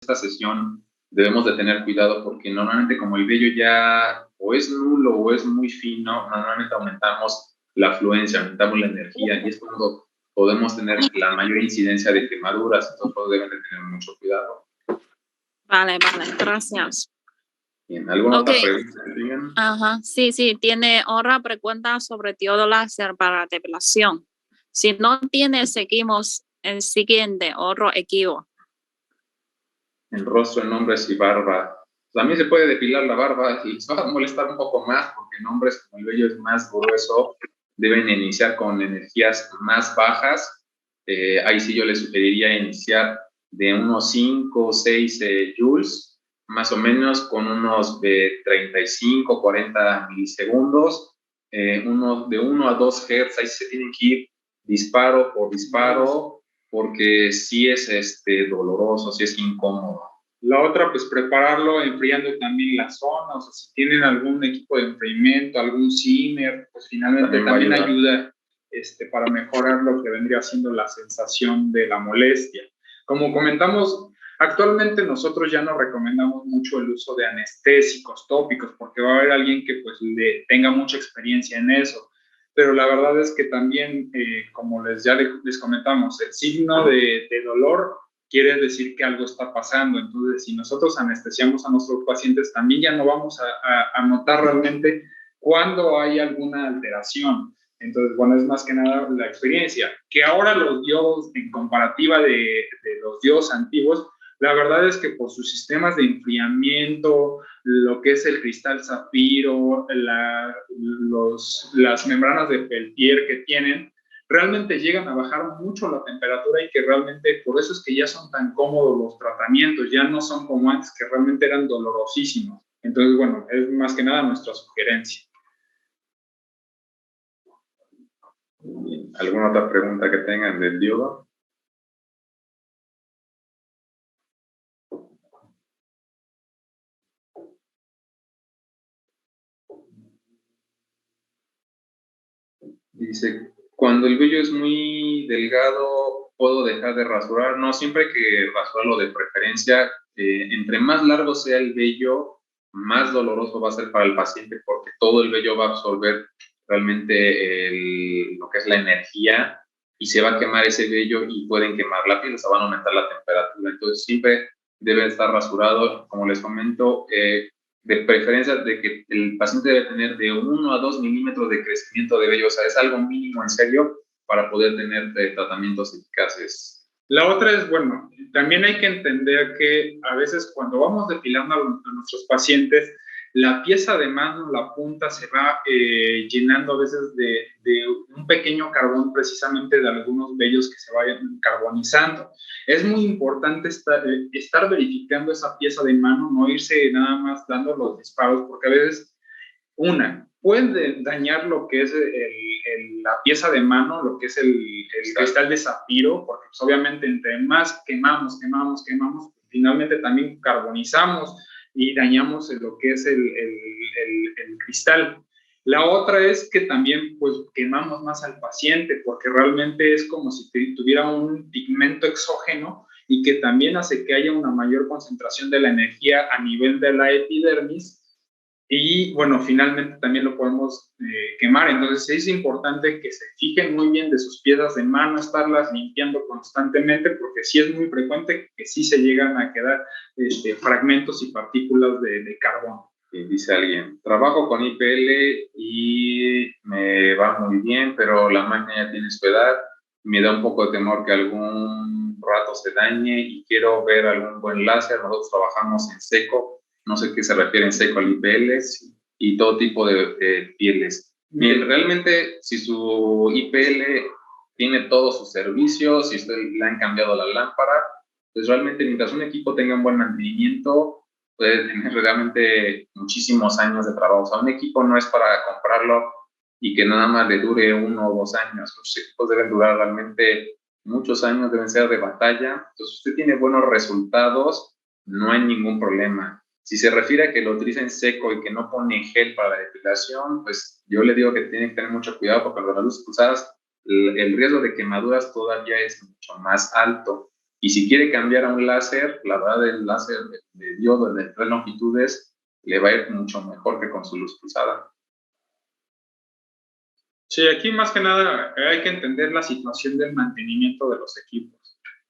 esta sesión debemos de tener cuidado porque normalmente como el vello ya o es nulo o es muy fino, normalmente aumentamos la afluencia, aumentamos la energía y es cuando podemos tener la mayor incidencia de quemaduras, entonces deben de tener mucho cuidado. Vale, gracias. Bien, ¿alguna otra pregunta que tengan? Ajá, sí, tiene otra pregunta sobre diodo láser para depilación. Si no tiene, seguimos el siguiente, otro equipo. El rostro en hombres y barba. También se puede depilar la barba y les va a molestar un poco más porque en hombres como el vello es más grueso, deben iniciar con energías más bajas. Ahí sí yo les sugeriría iniciar de unos 5 o 6 joules, más o menos con unos de 35, 40 milisegundos, unos de 1 a 2 Hz, ahí se tienen que ir disparo por disparo, porque sí es doloroso, sí es incómodo. La otra, pues prepararlo enfriando también la zona, o sea, si tienen algún equipo de enfriamiento, algún simmer, pues finalmente también ayuda para mejorar lo que vendría siendo la sensación de la molestia. Como comentamos, actualmente nosotros ya no recomendamos mucho el uso de anestésicos tópicos, porque va a haber alguien que pues tenga mucha experiencia en eso. Pero la verdad es que también, como ya les comentamos, el signo de dolor quiere decir que algo está pasando. Entonces, si nosotros anestesiamos a nuestros pacientes, también ya no vamos a notar realmente cuando hay alguna alteración. Entonces, bueno, es más que nada la experiencia. Que ahora los diodos, en comparativa de los diodos antiguos, la verdad es que por sus sistemas de enfriamiento, lo que es el cristal zafiro, las membranas de Peltier que tienen, realmente llegan a bajar mucho la temperatura y que realmente por eso es que ya son tan cómodos los tratamientos, ya no son como antes que realmente eran dolorosísimos. Entonces, bueno, es más que nada nuestra sugerencia. ¿Alguna otra pregunta que tengan del diodo? Dice, cuando el vello es muy delgado, ¿puedo dejar de rasurar? No, siempre hay que rasurarlo de preferencia. Entre más largo sea el vello, más doloroso va a ser para el paciente porque todo el vello va a absorber realmente lo que es la energía y se va a quemar ese vello y pueden quemar la piel, o sea, van a aumentar la temperatura. Entonces, siempre debe estar rasurado, como les comento, de preferencia de que el paciente debe tener de 1 a 2 milímetros de crecimiento de vello, o sea, es algo mínimo en serio para poder tener tratamientos eficaces. La otra es, bueno, también hay que entender que a veces cuando vamos depilando a nuestros pacientes, la pieza de mano, la punta, se va llenando a veces de un pequeño carbón, precisamente de algunos vellos que se vayan carbonizando. Es muy importante estar verificando esa pieza de mano, no irse nada más dando los disparos, porque a veces, pueden dañar lo que es la pieza de mano, lo que es el cristal de zafiro, porque pues, obviamente entre más quemamos, finalmente también carbonizamos y dañamos lo que es el cristal. La otra es que también pues quemamos más al paciente porque realmente es como si tuviera un pigmento exógeno y que también hace que haya una mayor concentración de la energía a nivel de la epidermis y bueno, finalmente también lo podemos quemar. Entonces es importante que se fijen muy bien de sus piezas de mano, estarlas limpiando constantemente porque sí es muy frecuente que sí se llegan a quedar fragmentos y partículas de carbón. Y dice alguien, trabajo con IPL y me va muy bien, pero la máquina ya tiene su edad, me da un poco de temor que algún rato se dañe y quiero ver algún buen láser. Nosotros trabajamos en seco, no sé qué se refiere en seco al IPL y todo tipo de pieles. Bien, realmente si su IPL tiene todos sus servicios, si usted le han cambiado la lámpara, pues realmente mientras un equipo tenga un buen mantenimiento, puede tener realmente muchísimos años de trabajo. O sea, un equipo no es para comprarlo y que nada más le dure 1 o 2 años. Los equipos deben durar realmente muchos años, deben ser de batalla. Entonces, si usted tiene buenos resultados, no hay ningún problema. Si se refiere a que lo utiliza en seco y que no pone gel para la depilación, pues yo le digo que tiene que tener mucho cuidado porque con las luces pulsadas el riesgo de quemaduras todavía es mucho más alto. Y si quiere cambiar a un láser, la verdad el láser de diodo de 3 longitudes le va a ir mucho mejor que con su luz pulsada. Sí, aquí más que nada hay que entender la situación del mantenimiento de los equipos.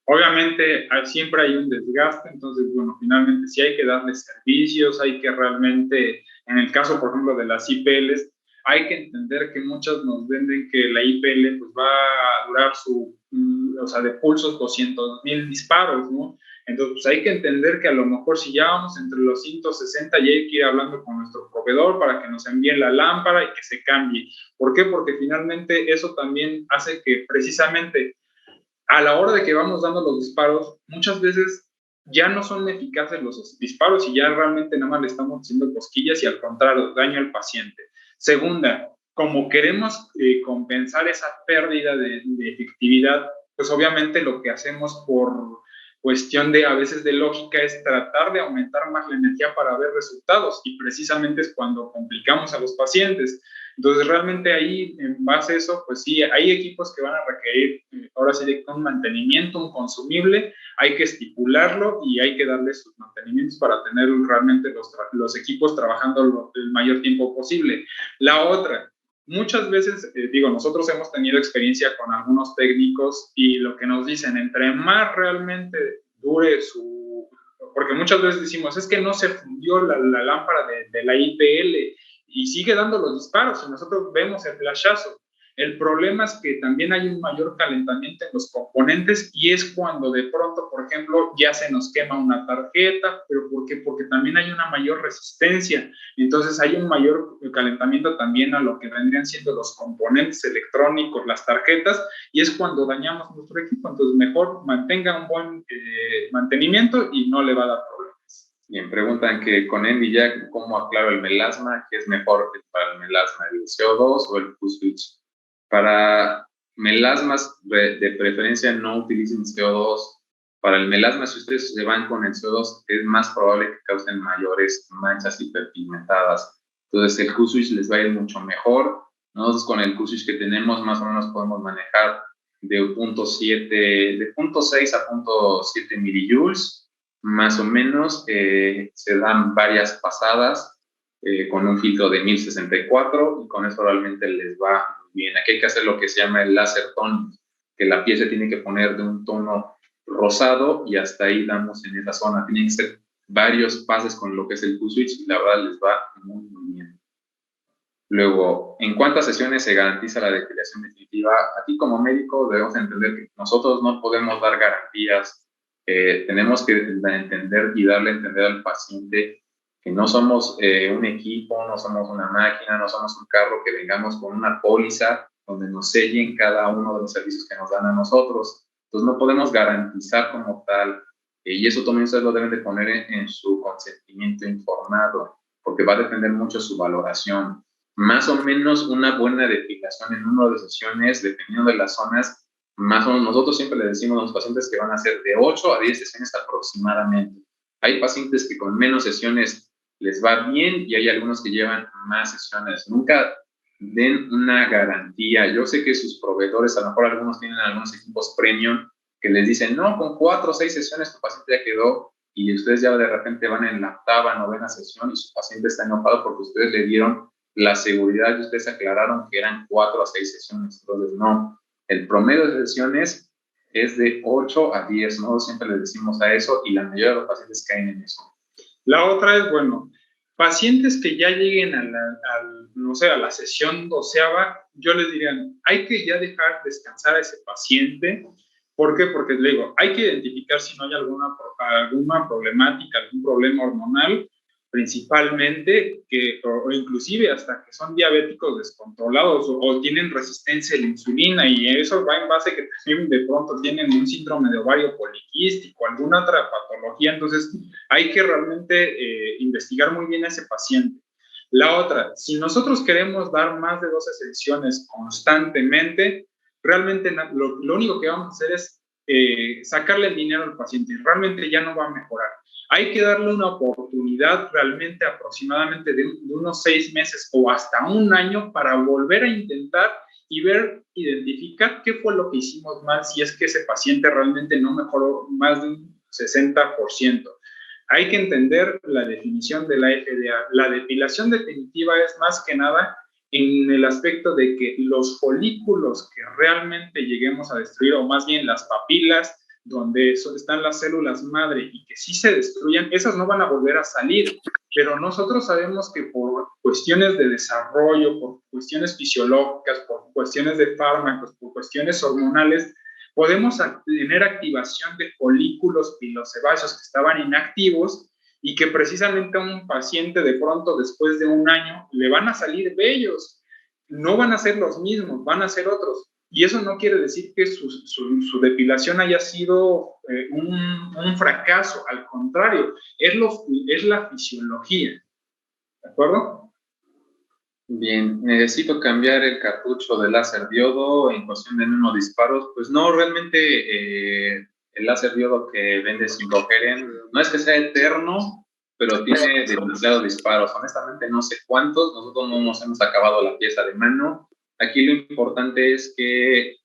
Obviamente siempre hay un desgaste, entonces, bueno, finalmente sí hay que darles servicios, hay que realmente, en el caso, por ejemplo, de las IPLs, hay que entender que muchas nos venden que la IPL pues va a durar o sea, de pulsos 200,000 disparos, ¿no? Entonces, pues hay que entender que a lo mejor si ya vamos entre los 160, ya hay que ir hablando con nuestro proveedor para que nos envíe la lámpara y que se cambie. ¿Por qué? Porque finalmente eso también hace que precisamente a la hora de que vamos dando los disparos, muchas veces ya no son eficaces los disparos y ya realmente nada más le estamos haciendo cosquillas y al contrario, daño al paciente. Segunda, como queremos compensar esa pérdida de efectividad, pues obviamente lo que hacemos por cuestión de a veces de lógica es tratar de aumentar más la energía para ver resultados y precisamente es cuando complicamos a los pacientes. Entonces, realmente ahí, en base a eso, pues sí, hay equipos que van a requerir, ahora sí, un mantenimiento, un consumible, hay que estipularlo y hay que darle sus mantenimientos para tener realmente los equipos trabajando el mayor tiempo posible. La otra, muchas veces, nosotros hemos tenido experiencia con algunos técnicos y lo que nos dicen, entre más realmente dure porque muchas veces decimos, es que no se fundió la lámpara de la IPL, y sigue dando los disparos y nosotros vemos el flashazo. El problema es que también hay un mayor calentamiento en los componentes y es cuando de pronto, por ejemplo, ya se nos quema una tarjeta, pero ¿por qué? Porque también hay una mayor resistencia. Entonces hay un mayor calentamiento también a lo que vendrían siendo los componentes electrónicos, las tarjetas, y es cuando dañamos nuestro equipo. Entonces mejor mantenga un buen mantenimiento y no le va a dar problemas. Bien, preguntan que con NVIDIA, ¿cómo aclaro el melasma? ¿Qué es mejor para el melasma, el CO2 o el Q-switch? Para melasmas, de preferencia no utilicen CO2. Para el melasma, si ustedes se van con el CO2, es más probable que causen mayores manchas hiperpigmentadas. Entonces, el Q-switch les va a ir mucho mejor. Nosotros con el Q-switch que tenemos, más o menos podemos manejar de 0.6 a 0.7 millijoules. Más o menos se dan varias pasadas con un filtro de 1064 y con eso realmente les va bien. Aquí hay que hacer lo que se llama el láser toning, que la piel se tiene que poner de un tono rosado y hasta ahí damos en esa zona. Tienen que ser varios pases con lo que es el Q-switch y la verdad les va muy, muy bien. Luego, ¿en cuántas sesiones se garantiza la depilación definitiva? Aquí como médico debemos entender que nosotros no podemos dar garantías. Tenemos que entender y darle a entender al paciente que no somos un equipo, no somos una máquina, no somos un carro que vengamos con una póliza donde nos sellen cada uno de los servicios que nos dan a nosotros. Entonces no podemos garantizar como tal, y eso también ustedes lo deben de poner en su consentimiento informado, porque va a depender mucho su valoración. Más o menos una buena depilación en número de sesiones, dependiendo de las zonas, más o menos nosotros siempre le decimos a los pacientes que van a hacer de 8 a 10 sesiones aproximadamente. Hay pacientes que con menos sesiones les va bien y hay algunos que llevan más sesiones. Nunca den una garantía. Yo sé que sus proveedores, a lo mejor algunos tienen algunos equipos premium que les dicen, no, con 4 o 6 sesiones tu paciente ya quedó y ustedes ya de repente van en la octava, novena sesión y su paciente está enojado porque ustedes le dieron la seguridad y ustedes aclararon que eran 4 a 6 sesiones. Entonces, no. El promedio de sesiones es de 8 a 10. Nosotros siempre les decimos a eso y la mayoría de los pacientes caen en eso. La otra es, bueno, pacientes que ya lleguen a la sesión 12ª, yo les diría, hay que ya dejar descansar a ese paciente. ¿Por qué? Porque le digo, hay que identificar si no hay alguna problemática, algún problema hormonal, principalmente, o inclusive hasta que son diabéticos descontrolados o tienen resistencia a la insulina, y eso va en base a que de pronto tienen un síndrome de ovario poliquístico, alguna otra patología. Entonces hay que realmente investigar muy bien a ese paciente. La otra, si nosotros queremos dar más de 12 sesiones constantemente, realmente lo único que vamos a hacer es sacarle el dinero al paciente, realmente ya no va a mejorar. Hay que darle una oportunidad realmente aproximadamente de unos 6 meses o hasta un año para volver a intentar y identificar qué fue lo que hicimos mal si es que ese paciente realmente no mejoró más de un 60%. Hay que entender la definición de la FDA. La depilación definitiva es más que nada en el aspecto de que los folículos que realmente lleguemos a destruir, o más bien las papilas, donde están las células madre y que sí se destruyan, esas no van a volver a salir. Pero nosotros sabemos que por cuestiones de desarrollo, por cuestiones fisiológicas, por cuestiones de fármacos, por cuestiones hormonales, podemos tener activación de folículos pilosebáceos que estaban inactivos y que precisamente a un paciente de pronto después de un año le van a salir vellos. No van a ser los mismos, van a ser otros. Y eso no quiere decir que su depilación haya sido un fracaso, al contrario, es la fisiología. ¿De acuerdo? Bien, necesito cambiar el cartucho de láser diodo en cuestión de disparos. Pues no, realmente el láser diodo que vende Synchrogel no es que sea eterno, pero tiene demasiados disparos. Honestamente no sé cuántos, nosotros no nos hemos acabado la pieza de mano. Aquí lo importante es que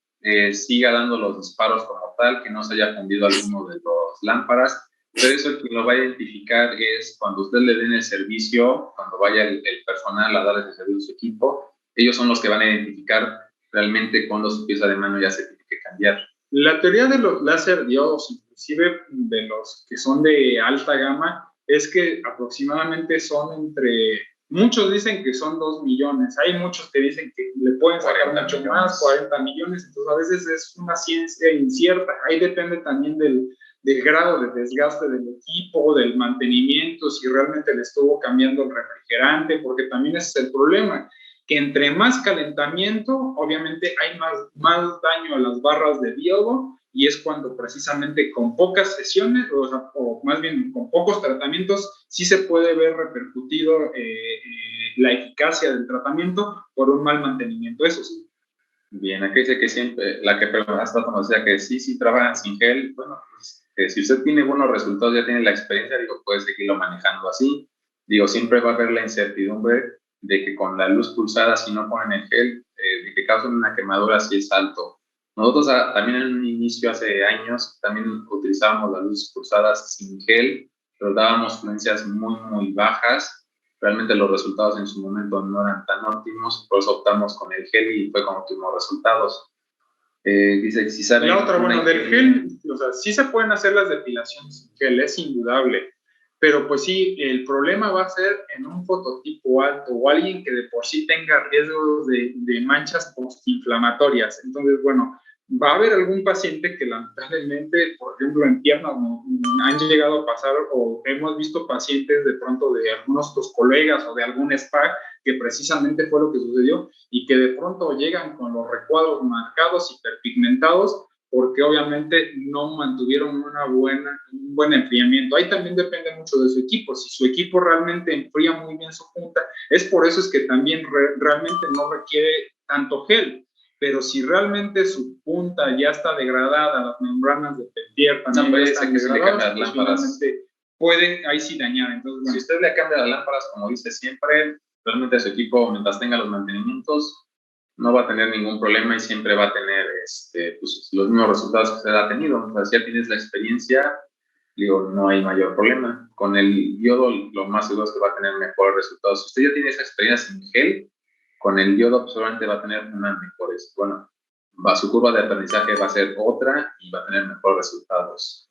siga dando los disparos como tal, que no se haya fundido alguno de los lámparas. Pero eso quien lo va a identificar es cuando usted le den el servicio, cuando vaya el personal a darles el servicio a su equipo, ellos son los que van a identificar realmente cuando su pieza de mano ya se tiene que cambiar. La teoría de los láser diodos, inclusive de los que son de alta gama, es que aproximadamente son muchos dicen que son 2 millones, hay muchos que dicen que le pueden sacar mucho más, 40 millones, entonces a veces es una ciencia incierta, ahí depende también del grado de desgaste del equipo, del mantenimiento, si realmente le estuvo cambiando el refrigerante, porque también ese es el problema, que entre más calentamiento, obviamente hay más daño a las barras de diodo, y es cuando precisamente con pocas sesiones, o más bien con pocos tratamientos, sí se puede ver repercutido la eficacia del tratamiento por un mal mantenimiento, eso sí. Bien, aquí dice que siempre, la que hasta conocía que sí trabajan sin gel. Bueno, pues, si usted tiene buenos resultados, ya tiene la experiencia, puede seguirlo manejando así. Siempre va a haber la incertidumbre de que con la luz pulsada, si no ponen el gel, de que causen una quemadura si es alto. Nosotros también en un inicio, hace años, también utilizábamos las luces pulsadas sin gel, pero dábamos fluencias muy bajas. Realmente los resultados en su momento no eran tan óptimos, por eso optamos con el gel y fue como tuvimos resultados. Dice, si saben... La otra, bueno, del gel, o sea, sí se pueden hacer las depilaciones sin gel, es indudable, pero pues sí, el problema va a ser en un fototipo alto o alguien que de por sí tenga riesgos de manchas postinflamatorias. Entonces, bueno, va a haber algún paciente que lamentablemente, por ejemplo, en piernas han llegado a pasar, o hemos visto pacientes de pronto de algunos de tus colegas o de algún spa, que precisamente fue lo que sucedió, y que de pronto llegan con los recuadros marcados, hiperpigmentados, porque obviamente no mantuvieron un buen enfriamiento. Ahí también depende mucho de su equipo. Si su equipo realmente enfría muy bien su punta, es por eso es que también realmente no requiere tanto gel. Pero si realmente su punta ya está degradada, las membranas de Peltier también no, están degradadas, las lámparas puede ahí sí dañar. Entonces, bueno, si usted le cambia las lámparas, como dice siempre, realmente su equipo, mientras tenga los mantenimientos, no va a tener ningún problema y siempre va a tener pues, los mismos resultados que usted ha tenido. O sea, si ya tienes la experiencia, no hay mayor problema. Con el diodo, lo más seguro es que va a tener mejores resultados. Si usted ya tiene esa experiencia en gel, con el diodo solamente va a tener unas mejores. Bueno, su curva de aprendizaje va a ser otra y va a tener mejores resultados.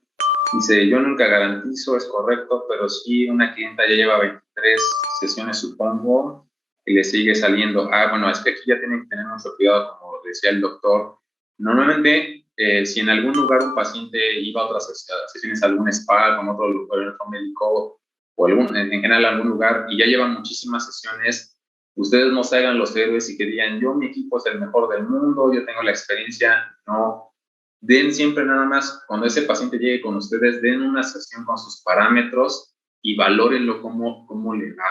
Dice, yo nunca garantizo, es correcto, pero sí una clienta ya lleva 23 sesiones, supongo, y le sigue saliendo. Bueno, es que aquí ya tienen que tener mucho cuidado, como decía el doctor. Normalmente, si en algún lugar un paciente iba a otras sesiones, algún spa, con otro lugar médico, o en general algún lugar, y ya llevan muchísimas sesiones, ustedes no se hagan los héroes y que digan, mi equipo es el mejor del mundo, yo tengo la experiencia. No. Den siempre nada más, cuando ese paciente llegue con ustedes, den una sesión con sus parámetros y valórenlo cómo le va.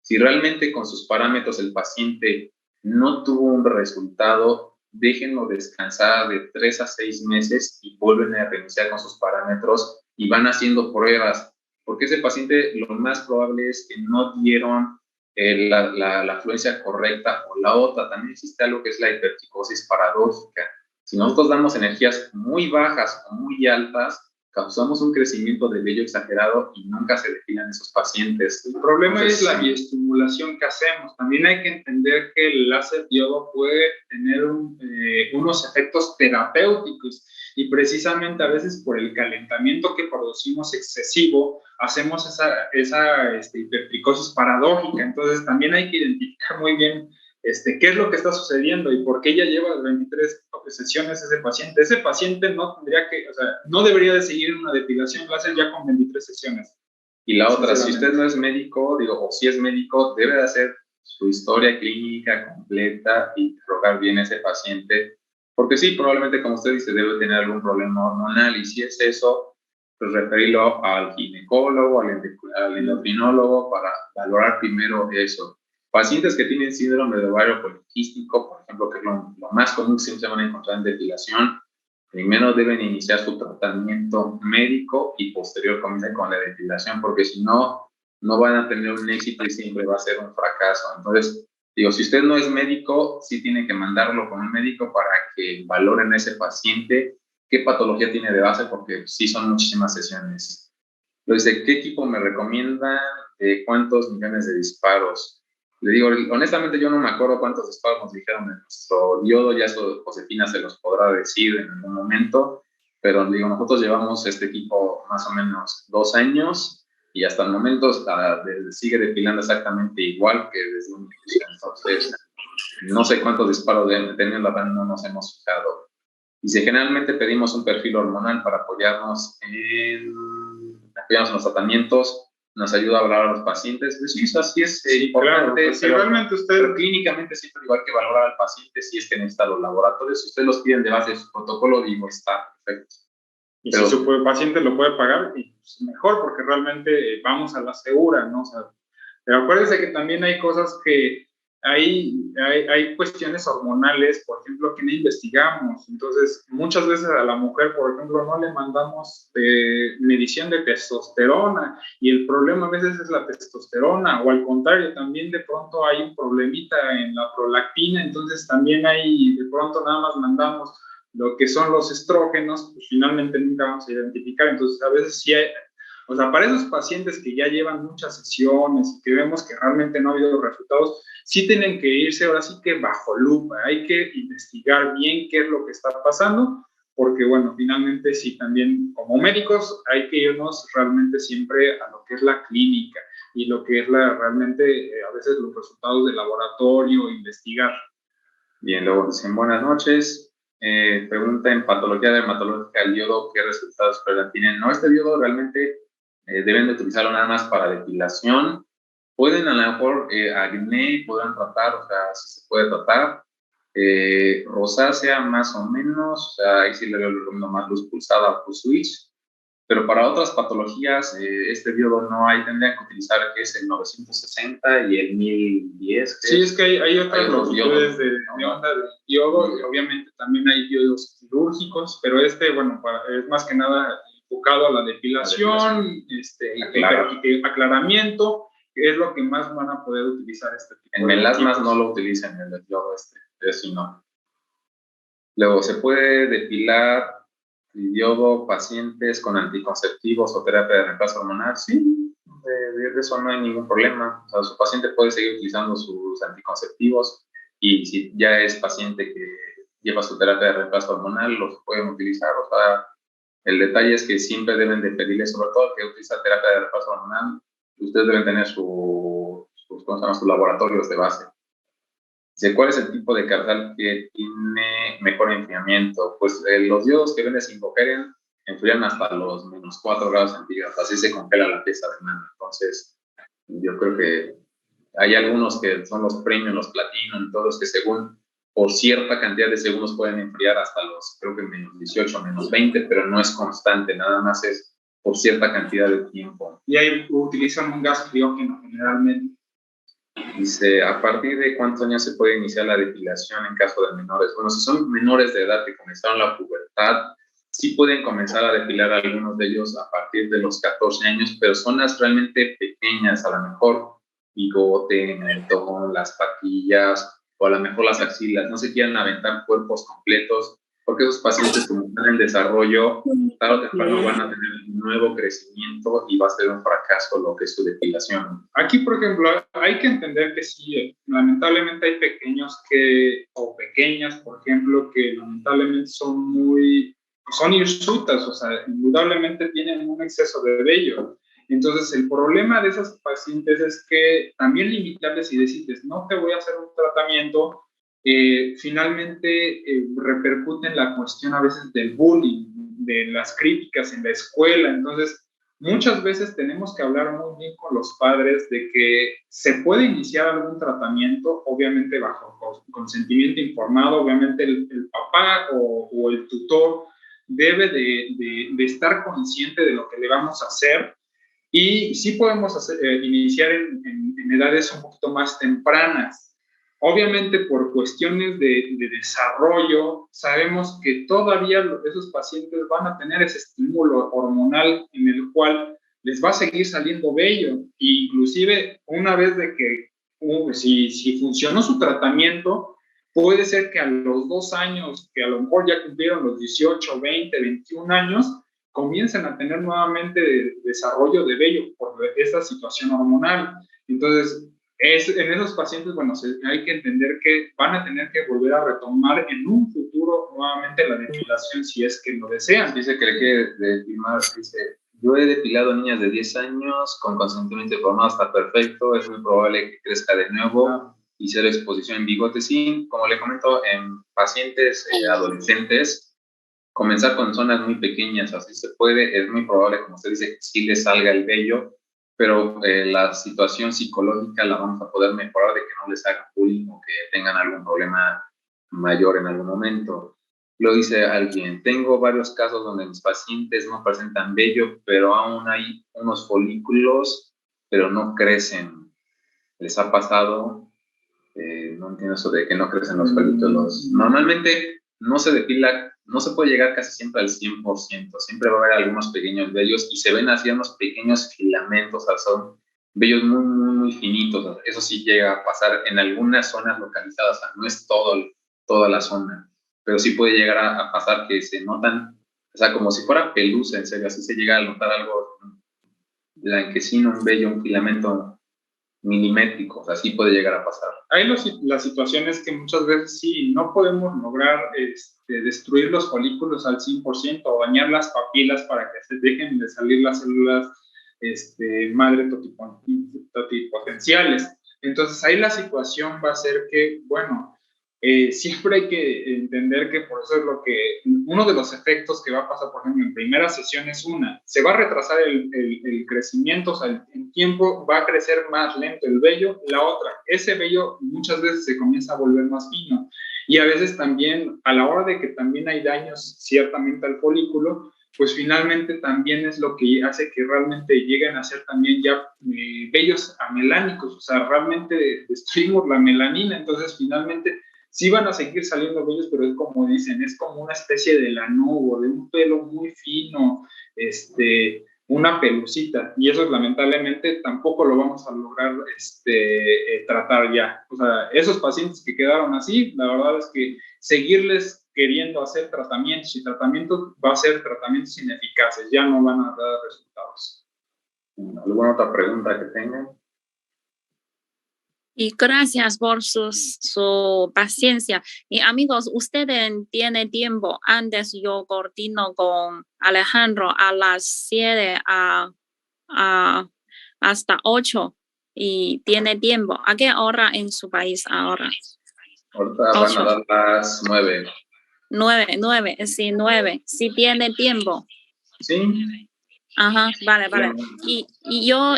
Si realmente con sus parámetros el paciente no tuvo un resultado, déjenlo descansar de 3 a 6 meses y vuelven a reiniciar con sus parámetros y van haciendo pruebas, porque ese paciente lo más probable es que no dieron la fluencia correcta, o la otra, también existe algo que es la hipertricosis paradójica. Si nosotros damos energías muy bajas o muy altas, causamos un crecimiento de vello exagerado y nunca se definan esos pacientes. El problema es la bioestimulación que hacemos. También hay que entender que el láser diodo puede tener unos efectos terapéuticos y precisamente a veces por el calentamiento que producimos excesivo, hacemos esa hipertricosis paradójica. Entonces también hay que identificar muy bien qué es lo que está sucediendo y por qué ya lleva 23 sesiones ese paciente. Ese paciente no tendría que, o sea, no debería de seguir una depilación láser ya con 23 sesiones. Y la otra, si usted no es médico, o si es médico, debe de hacer su historia clínica completa y interrogar bien a ese paciente, porque sí, probablemente, como usted dice, debe tener algún problema hormonal, y si es eso, pues referirlo al ginecólogo, al endocrinólogo, para valorar primero eso. Pacientes que tienen síndrome de ovario poliquístico, por ejemplo, que es lo más común que siempre se van a encontrar en depilación, primero deben iniciar su tratamiento médico y posterior comienzan con la depilación, porque si no, no van a tener un éxito y siempre va a ser un fracaso. Entonces, digo, si usted no es médico, sí tiene que mandarlo con un médico para que valoren a ese paciente qué patología tiene de base, porque sí son muchísimas sesiones. Entonces, ¿qué equipo me recomiendan? ¿Cuántos millones de disparos? Le digo, honestamente yo no me acuerdo cuántos disparos nos dijeron en nuestro diodo, ya eso Josefina se los podrá decir en algún momento, pero digo, nosotros llevamos este equipo más o menos 2 años y hasta el momento sigue depilando exactamente igual que desde un inicio. Entonces, no sé cuántos disparos de tenido, la verdad no nos hemos fijado. Y si generalmente pedimos un perfil hormonal para apoyarnos en los tratamientos, nos ayuda a hablar a los pacientes, pues sí, eso sí es importante, claro, pues, pero, realmente pero clínicamente siempre igual que valorar al paciente si es que necesita los laboratorios, si ustedes los piden de base de su protocolo, digo, está perfecto. Y pero, si su paciente lo puede pagar, pues mejor, porque realmente vamos a la segura, ¿no? O sea, pero acuérdense que también hay cosas que hay cuestiones hormonales, por ejemplo, que no investigamos. Entonces, muchas veces a la mujer, por ejemplo, no le mandamos medición de testosterona y el problema a veces es la testosterona, o al contrario, también de pronto hay un problemita en la prolactina, entonces también de pronto nada más mandamos lo que son los estrógenos, pues finalmente nunca vamos a identificar. Entonces, a veces sí hay, o sea, para esos pacientes que ya llevan muchas sesiones y que vemos que realmente no ha habido resultados, sí tienen que irse ahora sí que bajo lupa. Hay que investigar bien qué es lo que está pasando, porque bueno, finalmente sí también como médicos hay que irnos realmente siempre a lo que es la clínica y lo que es realmente a veces los resultados de laboratorio, investigar. Bien, luego dicen buenas noches. Pregunta en patología dermatológica, el diodo, ¿qué resultados tienen? No, este diodo realmente deben de utilizarlo nada más para depilación. Pueden a lo mejor acné, podrán tratar, o sea, si se puede tratar. Rosácea más o menos, o sea, ahí sí le recomiendo más luz pulsada o luz switch. Pero para otras patologías, este diodo no hay, tendrían que utilizar que es el 960 y el 1010. Sí, es que hay otras longitudes de onda de diodo, y obviamente también hay diodos quirúrgicos, pero bueno, es más que nada enfocado a la depilación, aclaramiento, que es lo que más van a poder utilizar este tipo en melasmas no lo utilizan el diodo eso no. Luego, ¿se puede depilar el diodo pacientes con anticonceptivos o terapia de reemplazo hormonal? Sí, de eso no hay ningún problema. O sea, su paciente puede seguir utilizando sus anticonceptivos y si ya es paciente que lleva su terapia de reemplazo hormonal, los pueden utilizar. O sea, el detalle es que siempre deben de pedirle, sobre todo que utiliza terapia de reemplazo hormonal, ustedes deben tener sus laboratorios de base. ¿Cuál es el tipo de causal que tiene mejor enfriamiento? Pues los diodos que ven de 5G enfrían hasta los -4 grados centígrados, así se congela la pieza de mano. Entonces, yo creo que hay algunos que son los premium, los platinum, todos que según por cierta cantidad de segundos pueden enfriar hasta los, creo que -18, -20, pero no es constante, nada más es por cierta cantidad de tiempo. Y ahí utilizan un gas criógeno generalmente. Dice, ¿a partir de cuántos años se puede iniciar la depilación en caso de menores? Bueno, si son menores de edad que comenzaron la pubertad, sí pueden comenzar a depilar a algunos de ellos a partir de los 14 años, pero zonas realmente pequeñas, a lo mejor bigote, mentón, las patillas o a lo mejor las axilas. No se quieran aventar cuerpos completos porque esos pacientes, como están en desarrollo, tarde o temprano van a tener un nuevo crecimiento y va a ser un fracaso lo que es su depilación. Aquí, por ejemplo, hay que entender que sí, lamentablemente hay pequeños o pequeñas, por ejemplo, que lamentablemente son hirsutas, o sea, indudablemente tienen un exceso de vello. Entonces, el problema de esas pacientes es que también limitarles y decirles, no te voy a hacer un tratamiento, finalmente repercute en la cuestión a veces del bullying, de las críticas en la escuela. Entonces, muchas veces tenemos que hablar muy bien con los padres de que se puede iniciar algún tratamiento, obviamente bajo consentimiento informado, obviamente el papá o el tutor debe de estar consciente de lo que le vamos a hacer. Y sí podemos iniciar en edades un poquito más tempranas. Obviamente por cuestiones de desarrollo, sabemos que todavía esos pacientes van a tener ese estímulo hormonal en el cual les va a seguir saliendo vello. E inclusive una vez de que si funcionó su tratamiento, puede ser que a los 2 años, que a lo mejor ya cumplieron los 18, 20, 21 años, comiencen a tener nuevamente desarrollo de vello por esta situación hormonal. Entonces, en esos pacientes, bueno, hay que entender que van a tener que volver a retomar en un futuro nuevamente la depilación si es que lo desean. Dice que le quiere depilar, dice, yo he depilado niñas de 10 años con consentimiento informado, está perfecto, es muy probable que crezca de nuevo y cero exposición en bigote. Sí, como le comento, en pacientes adolescentes, comenzar con zonas muy pequeñas, así se puede, es muy probable, como usted dice, que sí le salga el vello, pero la situación psicológica la vamos a poder mejorar de que no les hagan bullying o que tengan algún problema mayor en algún momento. Lo dice alguien, tengo varios casos donde mis pacientes no presentan vello, pero aún hay unos folículos, pero no crecen. ¿Les ha pasado? No entiendo eso de que no crecen los folículos. Normalmente no se depila, no se puede llegar casi siempre al 100%, siempre va a haber algunos pequeños vellos y se ven así unos pequeños filamentos, o sea, son vellos muy, muy, muy finitos, o sea, eso sí llega a pasar en algunas zonas localizadas, o sea, no es toda la zona, pero sí puede llegar a pasar que se notan, o sea, como si fuera pelusa, en serio, así se llega a notar algo blanquecino, un vello, un filamento milimétricos, así puede llegar a pasar. Hay las situaciones que muchas veces sí, no podemos lograr destruir los folículos al 100% o dañar las papilas para que se dejen de salir las células madre totipotenciales. Entonces ahí la situación va a ser que, bueno, siempre hay que entender que por eso es uno de los efectos que va a pasar, por ejemplo, en primera sesión es se va a retrasar el crecimiento, o sea, el tiempo va a crecer más lento el vello. La otra, ese vello muchas veces se comienza a volver más fino y a veces también, a la hora de que también hay daños ciertamente al folículo, pues finalmente también es lo que hace que realmente lleguen a ser también ya vellos amelánicos, o sea, realmente destruimos la melanina, entonces finalmente sí van a seguir saliendo vellos, pero es como dicen, es como una especie de lanugo, de un pelo muy fino, una pelucita, y eso lamentablemente tampoco lo vamos a lograr tratar ya. O sea, esos pacientes que quedaron así, la verdad es que seguirles queriendo hacer tratamientos y tratamientos va a ser tratamientos ineficaces, ya no van a dar resultados. ¿Alguna otra pregunta que tengan? Y gracias por su paciencia. Y amigos, ustedes tienen tiempo. Antes yo coordino con Alejandro a las 7 hasta 8 y tiene tiempo. ¿A qué hora en su país ahora? Ahorita van a dar las 9. 9, sí, 9. Sí tiene tiempo. Sí. Ajá, vale. Y yo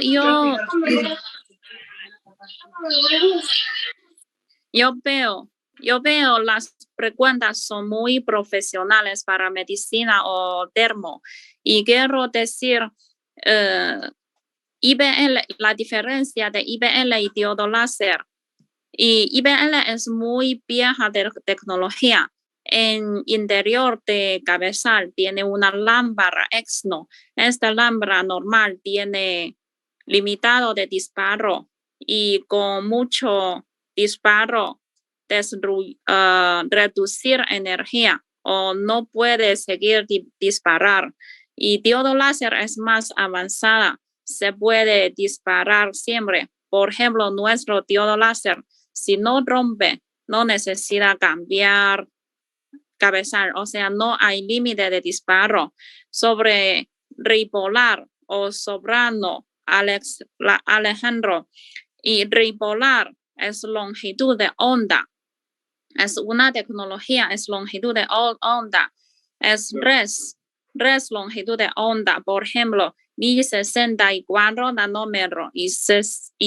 veo las preguntas son muy profesionales para medicina o dermo. Y quiero decir, IBL, la diferencia de IBL y diodo láser. Y IBL es muy vieja de tecnología. En interior de cabezal tiene una lámpara exno. Esta lámpara normal tiene limitado de disparo y con mucho disparo reducir energía o no puede seguir disparar. Y diodo láser es más avanzada, se puede disparar siempre. Por ejemplo, nuestro diodo láser, si no rompe, no necesita cambiar cabezal, o sea, no hay límite de disparo. Sobre ripolar o soprano, Alejandro, y ripolar es longitud de onda. Es una tecnología, es longitud de onda. Es res longitud de onda. Por ejemplo, 1064 nanómetros y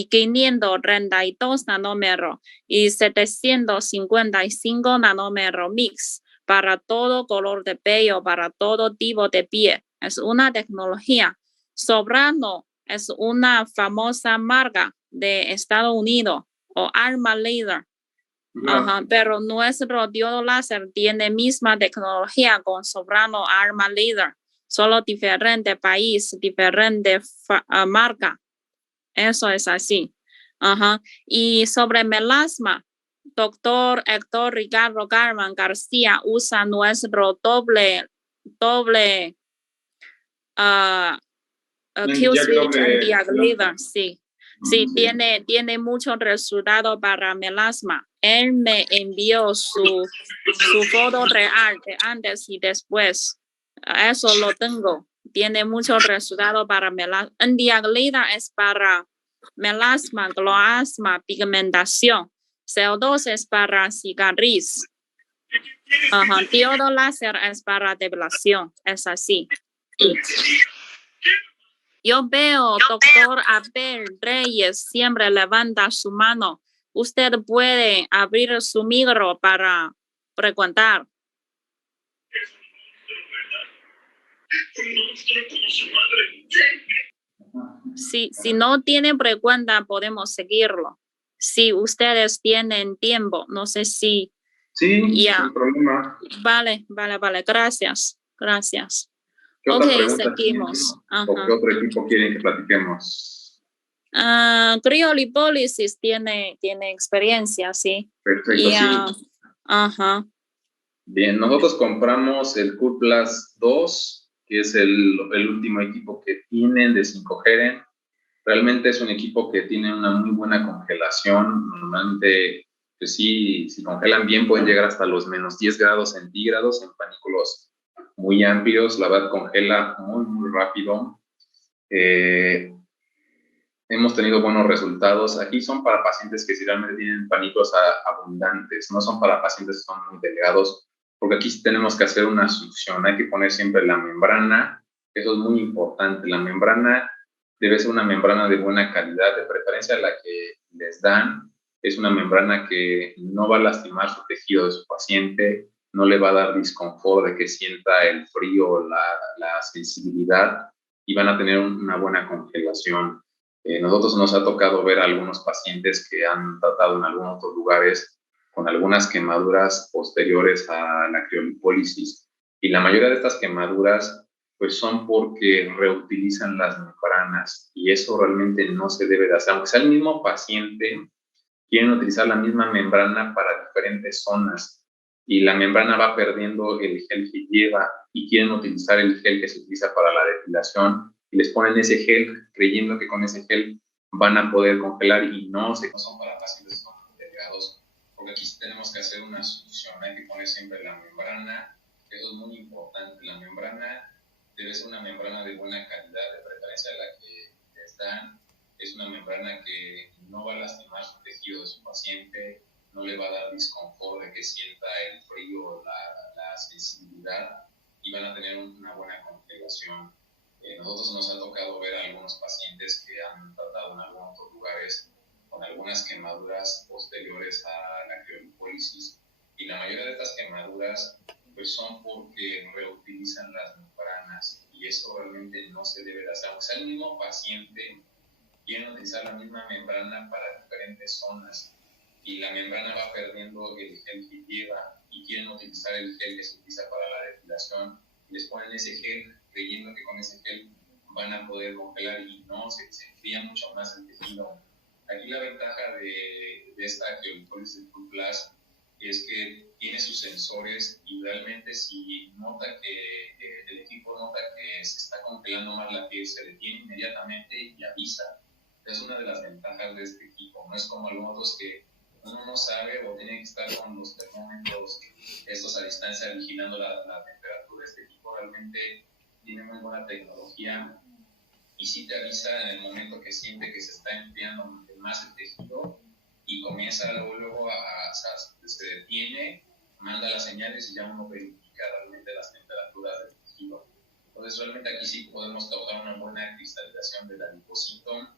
532 nanómetros y 755 nanómetros mix para todo color de pelo, para todo tipo de piel. Es una tecnología. Soprano es una famosa marca de Estados Unidos o Alma Laser. Pero nuestro diodo láser tiene misma tecnología con Soprano Alma Laser, solo diferente país, diferente marca. Eso es así. Y sobre melasma, doctor Héctor Ricardo Carmen García usa nuestro doble Q-switch and diaglider, sí. Sí, tiene mucho resultado para melasma. Él me envió su foto real de antes y después. Eso lo tengo. Tiene mucho resultado para melasma. En diaglider es para melasma, gloasma, pigmentación. CO2 es para cicatriz. Diodo láser es para depilación. Es así. Yo veo, doctor Abel Reyes siempre levanta su mano. Usted puede abrir su micro para preguntar. Si no tiene pregunta, podemos seguirlo. Si ustedes tienen tiempo, no sé si... Sí, sin problema. Vale. Gracias. ¿Qué otra pregunta seguimos. ¿O qué otro equipo quieren que platiquemos? Criolipólisis tiene experiencia, sí. Perfecto, sí. Bien, nosotros compramos el Coolplus 2, que es el último equipo que tienen de 5G. Realmente es un equipo que tiene una muy buena congelación. Normalmente, pues sí, si congelan bien, pueden llegar hasta los menos 10 grados centígrados en panículos muy amplios. La verdad, congela muy rápido. Hemos tenido buenos resultados. Aquí son para pacientes que si realmente tienen panículos abundantes, no son para pacientes que son muy delgados, porque aquí tenemos que hacer una succión. Hay que poner siempre la membrana. Eso es muy importante. La membrana debe ser una membrana de buena calidad, de preferencia la que les dan. Es una membrana que no va a lastimar su tejido de su paciente, no le va a dar disconfort de que sienta el frío, la sensibilidad, y van a tener una buena congelación. Nosotros nos ha tocado ver a algunos pacientes que han tratado en algunos otros lugares con algunas quemaduras posteriores a la criolipólisis, y la mayoría de estas quemaduras pues son porque reutilizan las membranas, y eso realmente no se debe de hacer. Aunque sea el mismo paciente, quieren utilizar la misma membrana para diferentes zonas, y la membrana va perdiendo el gel que lleva, y quieren utilizar el gel que se utiliza para la depilación, y les ponen ese gel creyendo que con ese gel van a poder congelar, y no son para pacientes que son delgados, porque aquí tenemos que hacer una succión. Hay que poner siempre la membrana, que eso es muy importante. La membrana debe ser una membrana de buena calidad, de preferencia la que les dan. Es una membrana que no va a lastimar su tejido de su paciente, no le va a dar disconfort de que sienta el frío, la sensibilidad, y van a tener una buena congelación. Nosotros nos ha tocado ver a algunos pacientes que han tratado en algunos otros lugares con algunas quemaduras posteriores a la criolipólisis, y la mayoría de estas quemaduras pues son porque reutilizan las membranas, y eso realmente no se debe de hacer. Aunque sea el mismo paciente, quieren utilizar la misma membrana para diferentes zonas, y la membrana va perdiendo el gel que lleva, y quieren utilizar el gel que se utiliza para la depilación, y les ponen ese gel creyendo que con ese gel van a poder congelar, y no, se enfría mucho más el tejido. Aquí aquí la ventaja de esta criolipólisis de Cool Plus es que tiene sus sensores y realmente si nota que el equipo nota que se está congelando más la piel, se detiene inmediatamente y avisa. Es una de las ventajas de este equipo. No es como los otros que uno no sabe o tiene que estar con los termómetros estos a distancia vigilando la temperatura. Este equipo realmente tiene muy buena tecnología y sí te avisa en el momento que siente que se está enfriando más el tejido y comienza luego se detiene, manda las señales y ya uno verifica realmente las temperaturas del tejido. Entonces realmente aquí sí podemos causar una buena cristalización del adipocito.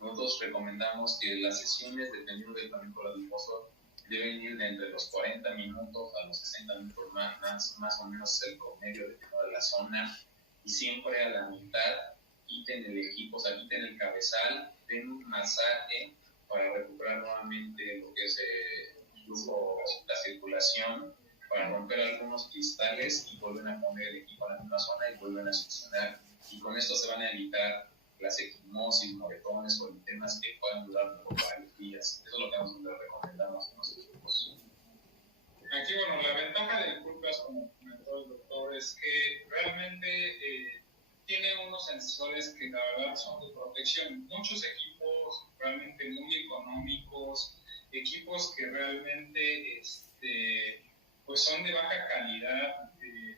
Nosotros recomendamos que las sesiones, dependiendo del tratamiento adiposo, deben ir de entre los 40 minutos a los 60 minutos más o menos el promedio de toda la zona. Y siempre a la mitad quiten el equipo, o sea, quiten el cabezal, den un masaje para recuperar nuevamente lo que es el flujo, la circulación, para romper algunos cristales y vuelven a poner el equipo en la misma zona y vuelven a succionar. Y con esto se van a evitar las equimosis, moretones o temas que puedan durar por varios días. Eso es lo que nosotros recomendamos en nuestros grupos. Aquí, bueno, la ventaja del Cool Plus, como comentó el doctor, es que realmente tiene unos sensores que la verdad son de protección. Muchos equipos realmente muy económicos, equipos que realmente pues son de baja calidad.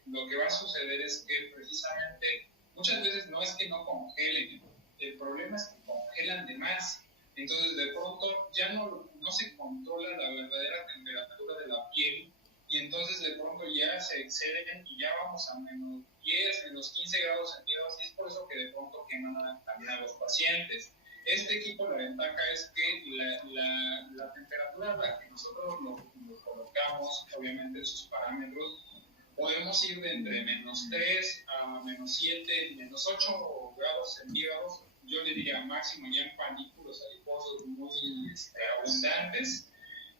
Lo que va a suceder es que precisamente muchas veces no es que no congelen, el problema es que congelan de más. Entonces de pronto ya no se controla la verdadera temperatura de la piel y entonces de pronto ya se exceden y ya vamos a menos 10, menos 15 grados centígrados y es por eso que de pronto queman también a los pacientes. Este equipo, la ventaja es que la temperatura a la que nosotros lo colocamos, obviamente en sus parámetros, podemos ir de entre menos 3 a menos 7, menos 8 grados centígrados. Yo le diría máximo ya en panículos adiposos muy abundantes.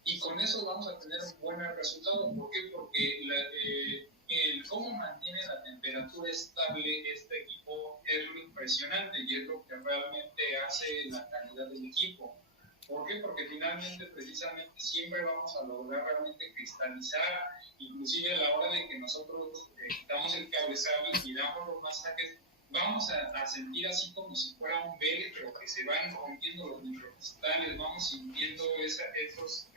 Y con eso vamos a tener un buen resultado. ¿Por qué? Porque el cómo mantiene la temperatura estable este equipo es lo impresionante y es lo que realmente hace la calidad del equipo. ¿Por qué? Porque finalmente, precisamente, siempre vamos a lograr realmente cristalizar, inclusive a la hora de que nosotros quitamos el cabezal y damos los masajes, vamos a sentir así como si fuera un velcro, que se van rompiendo los microcristales, vamos sintiendo esos...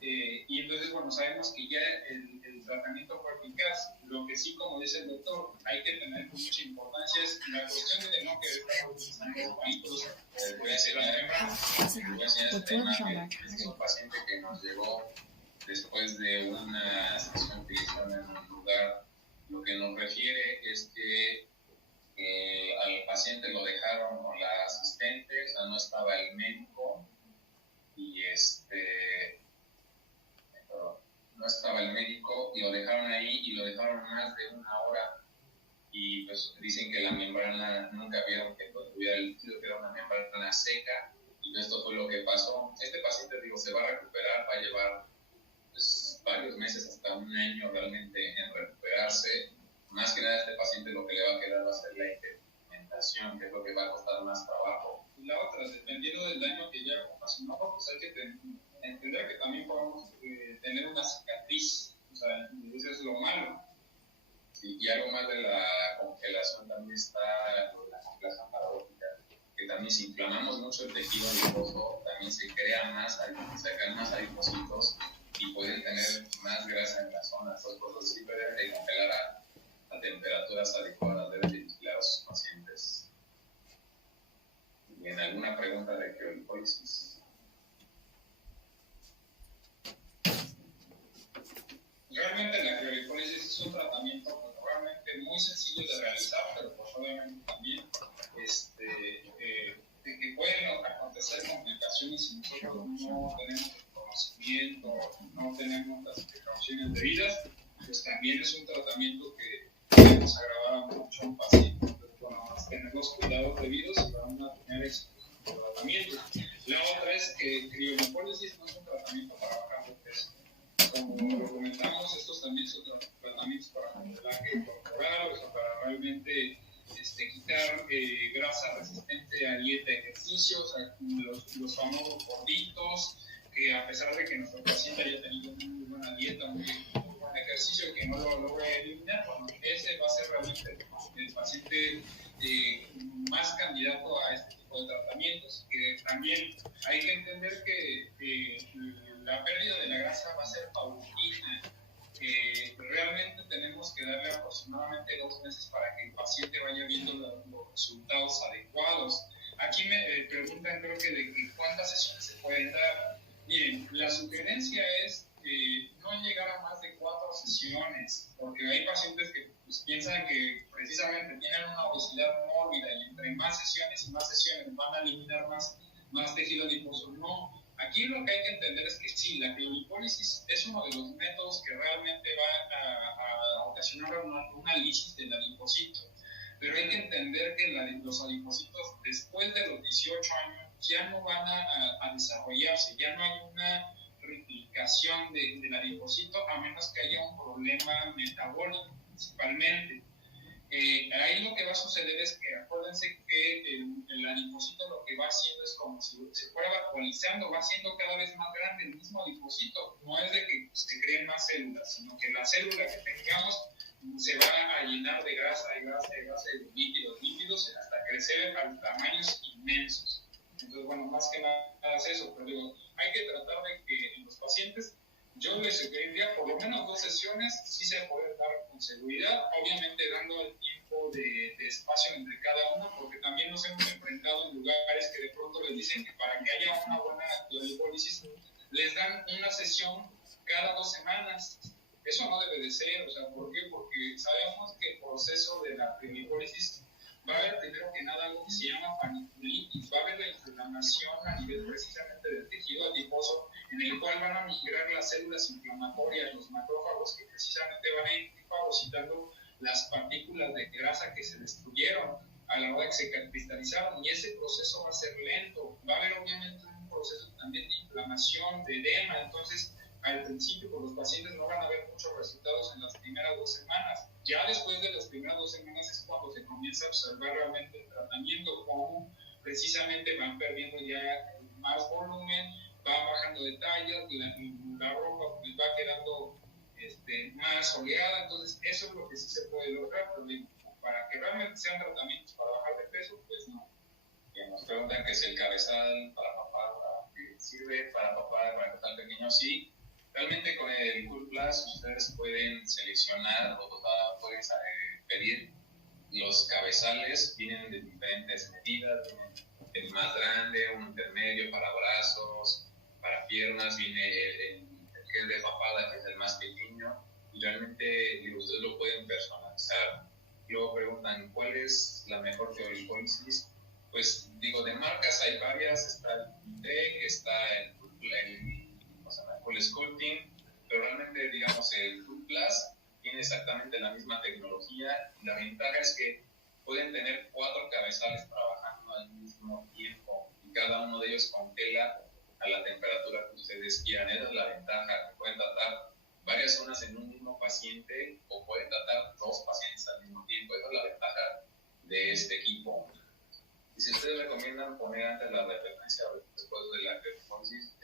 y entonces, bueno, sabemos que ya el tratamiento fue eficaz. Lo que sí, como dice el doctor, hay que tener mucha importancia es la cuestión de no querer estar utilizando panículos. Voy a hacer la membrana. Voy a enseñar este tema que es un paciente que nos llegó después de una sesión que hizo en un lugar. Lo que nos refiere es que al paciente lo dejaron con la asistente, o sea, no estaba el médico y no estaba el médico y lo dejaron ahí y lo dejaron más de una hora y pues dicen que la membrana nunca vieron que tuviera el líquido, que era una membrana seca y esto fue lo que pasó. Este paciente, se va a recuperar, va a llevar pues, varios meses hasta un año realmente en recuperarse. Más que nada este paciente lo que le va a quedar va a ser la implementación, que es lo que va a costar más trabajo. Y la otra, dependiendo del daño que ya ocasionó, pues hay que entender que también podemos tener una cicatriz, o sea, eso es lo malo. Sí, y algo más de la congelación también está la congelación paradójica, que también si inflamamos mucho el tejido adiposo, también se crean más adipocitos y pueden tener más grasa en la zona. Estas cosas siempre deben de congelar a temperaturas adecuadas, deben de vigilar a sus pacientes. ¿Bien? ¿Alguna pregunta de criolipólisis? Realmente la criolipólisis es un tratamiento realmente muy sencillo de realizar, pero pues obviamente también de que pueden acontecer complicaciones si nosotros no tenemos el conocimiento, no tenemos las precauciones debidas, pues también es un tratamiento que debemos agravar mucho a un paciente. Entonces, bueno, vamos a tener los cuidados debidos y van a tener éxito en el tratamiento. La otra es que criolipólisis no es un tratamiento para bajar de peso. Como lo comentamos, estos también son tratamientos para modelaje corporal, o sea, para realmente quitar grasa resistente a dieta y ejercicio, o sea, los famosos gorditos, que a pesar de que nuestro paciente haya tenido una muy buena dieta, muy buen ejercicio, que no lo logra eliminar, bueno, ese va a ser realmente el paciente más candidato a este tipo de tratamientos. Que también hay que entender que la pérdida de la grasa va a ser paulatina. Realmente tenemos que darle aproximadamente 2 meses para que el paciente vaya viendo los resultados adecuados. Aquí me preguntan, creo que de cuántas sesiones se pueden dar. Miren, la sugerencia es no llegar a más de 4 sesiones, porque hay pacientes que pues, piensan que precisamente tienen una obesidad mórbida y entre más sesiones y más sesiones van a eliminar más tejido adiposo. No. Aquí lo que hay que entender es que sí, la criolipólisis es uno de los métodos que realmente va a ocasionar una lisis del adipocito, pero hay que entender que los adipocitos después de los 18 años ya no van a desarrollarse, ya no hay una replicación del adipocito a menos que haya un problema metabólico principalmente. Ahí lo que va a suceder es que acuérdense que el adipocito lo que va haciendo es como si se fuera vaporizando, va haciendo cada vez más grande el mismo adipocito. No es de que se creen más células, sino que la célula que tengamos se va a llenar de grasa, de lípidos, hasta crecer a tamaños inmensos. Entonces, bueno, más que nada es eso, pero digo, hay que tratar de que en los pacientes yo les sugeriría por lo menos 2 sesiones, sí se puede dar con seguridad, obviamente dando el tiempo de espacio entre cada una, porque también nos hemos enfrentado en lugares que de pronto les dicen que para que haya una buena criolipólisis les dan una sesión cada 2 semanas. Eso no debe de ser, o sea, ¿por qué? Porque sabemos que el proceso de la criolipólisis va a haber primero que nada algo que se llama paniculitis, va a haber la inflamación a nivel precisamente del tejido adiposo, en el cual van a migrar las células inflamatorias, los macrófagos, que precisamente van a ir fagocitando las partículas de grasa que se destruyeron a la hora que se cristalizaron, y ese proceso va a ser lento, va a haber obviamente un proceso también de inflamación, de edema. Entonces al principio pues, los pacientes no van a ver muchos resultados en las primeras 2 semanas. Ya después de las primeras 2 semanas es cuando se comienza a observar realmente el tratamiento, cómo precisamente van perdiendo ya más volumen, van bajando de tallas, la ropa pues, va quedando más soleada. Entonces eso es lo que sí se puede lograr, pero para que realmente sean tratamientos para bajar de peso, pues no. Bien, nos preguntan qué es el cabezal para papá, sirve para papá, para empezar pequeño. Sí, realmente con el Cool Plus ustedes pueden seleccionar o pueden pedir los cabezales, vienen de diferentes medidas, vienen el más grande, un intermedio para brazos, para piernas, viene el gel de papada que es el más pequeño, y realmente ustedes lo pueden personalizar. Luego preguntan cuál es la mejor criolipólisis. Pues digo, de marcas hay varias, está el Tech, está el Full Sculpting, pero realmente digamos el Full Plus tiene exactamente la misma tecnología, y la ventaja es que pueden tener 4 cabezales trabajando al mismo tiempo y cada uno de ellos con tela a la temperatura que ustedes quieran. Esa es la ventaja, que pueden tratar varias zonas en un mismo paciente o pueden tratar 2 pacientes al mismo tiempo. Esa es la ventaja de este equipo. Y si ustedes recomiendan poner antes la referencia o después de la criolipólisis,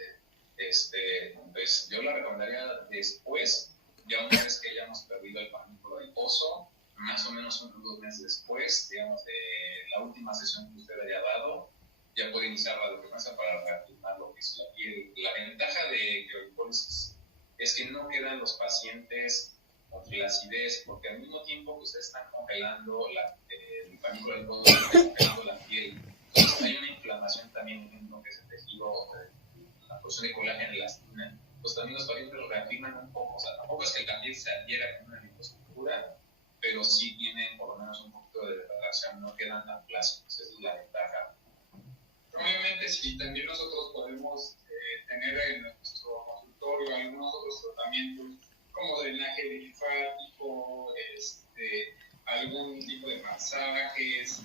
pues yo la recomendaría después, ya una vez que hayamos perdido el panículo adiposo, más o menos unos 2 meses después, digamos, de la última sesión que usted haya dado, ya puede iniciar la frecuencia para reafirmar lo que es la piel. La ventaja de criolipólisis es que no quedan los pacientes con flacidez, porque al mismo tiempo que ustedes están congelando el panículo adiposo, están congelando la piel. Entonces hay una inflamación también en lo que es el tejido, la producción de colágeno y elastina. Pues también los pacientes lo reafirman un poco. O sea, tampoco es que la piel se adhiera con una liposuctura, pero sí tienen por lo menos un poquito de degradación, no quedan tan plásticos. Esa es la ventaja. Obviamente, sí, también nosotros podemos tener en nuestro consultorio algunos otros tratamientos como drenaje linfático, algún tipo de masajes,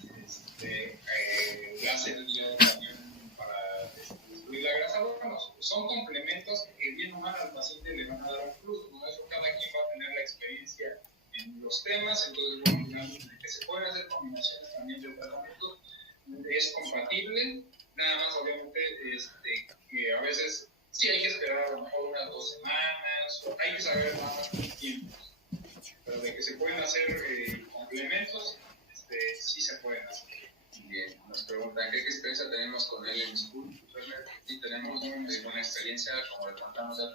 láser también para destruir la grasa. Bueno, son complementos que bien o mal al paciente le van a dar un plus, ¿no? Eso cada quien va a tener la experiencia en los los temas. Entonces, bueno, finalmente, que se pueden hacer combinaciones también de tratamientos, es compatible. Nada más, obviamente, que a veces sí hay que esperar a lo mejor unas 2 semanas, o hay que saber más los tiempos. Pero de que se pueden hacer complementos, sí se pueden hacer. Bien, nos preguntan, ¿qué experiencia tenemos con él en School? Realmente sí tenemos una experiencia, como le contamos, ya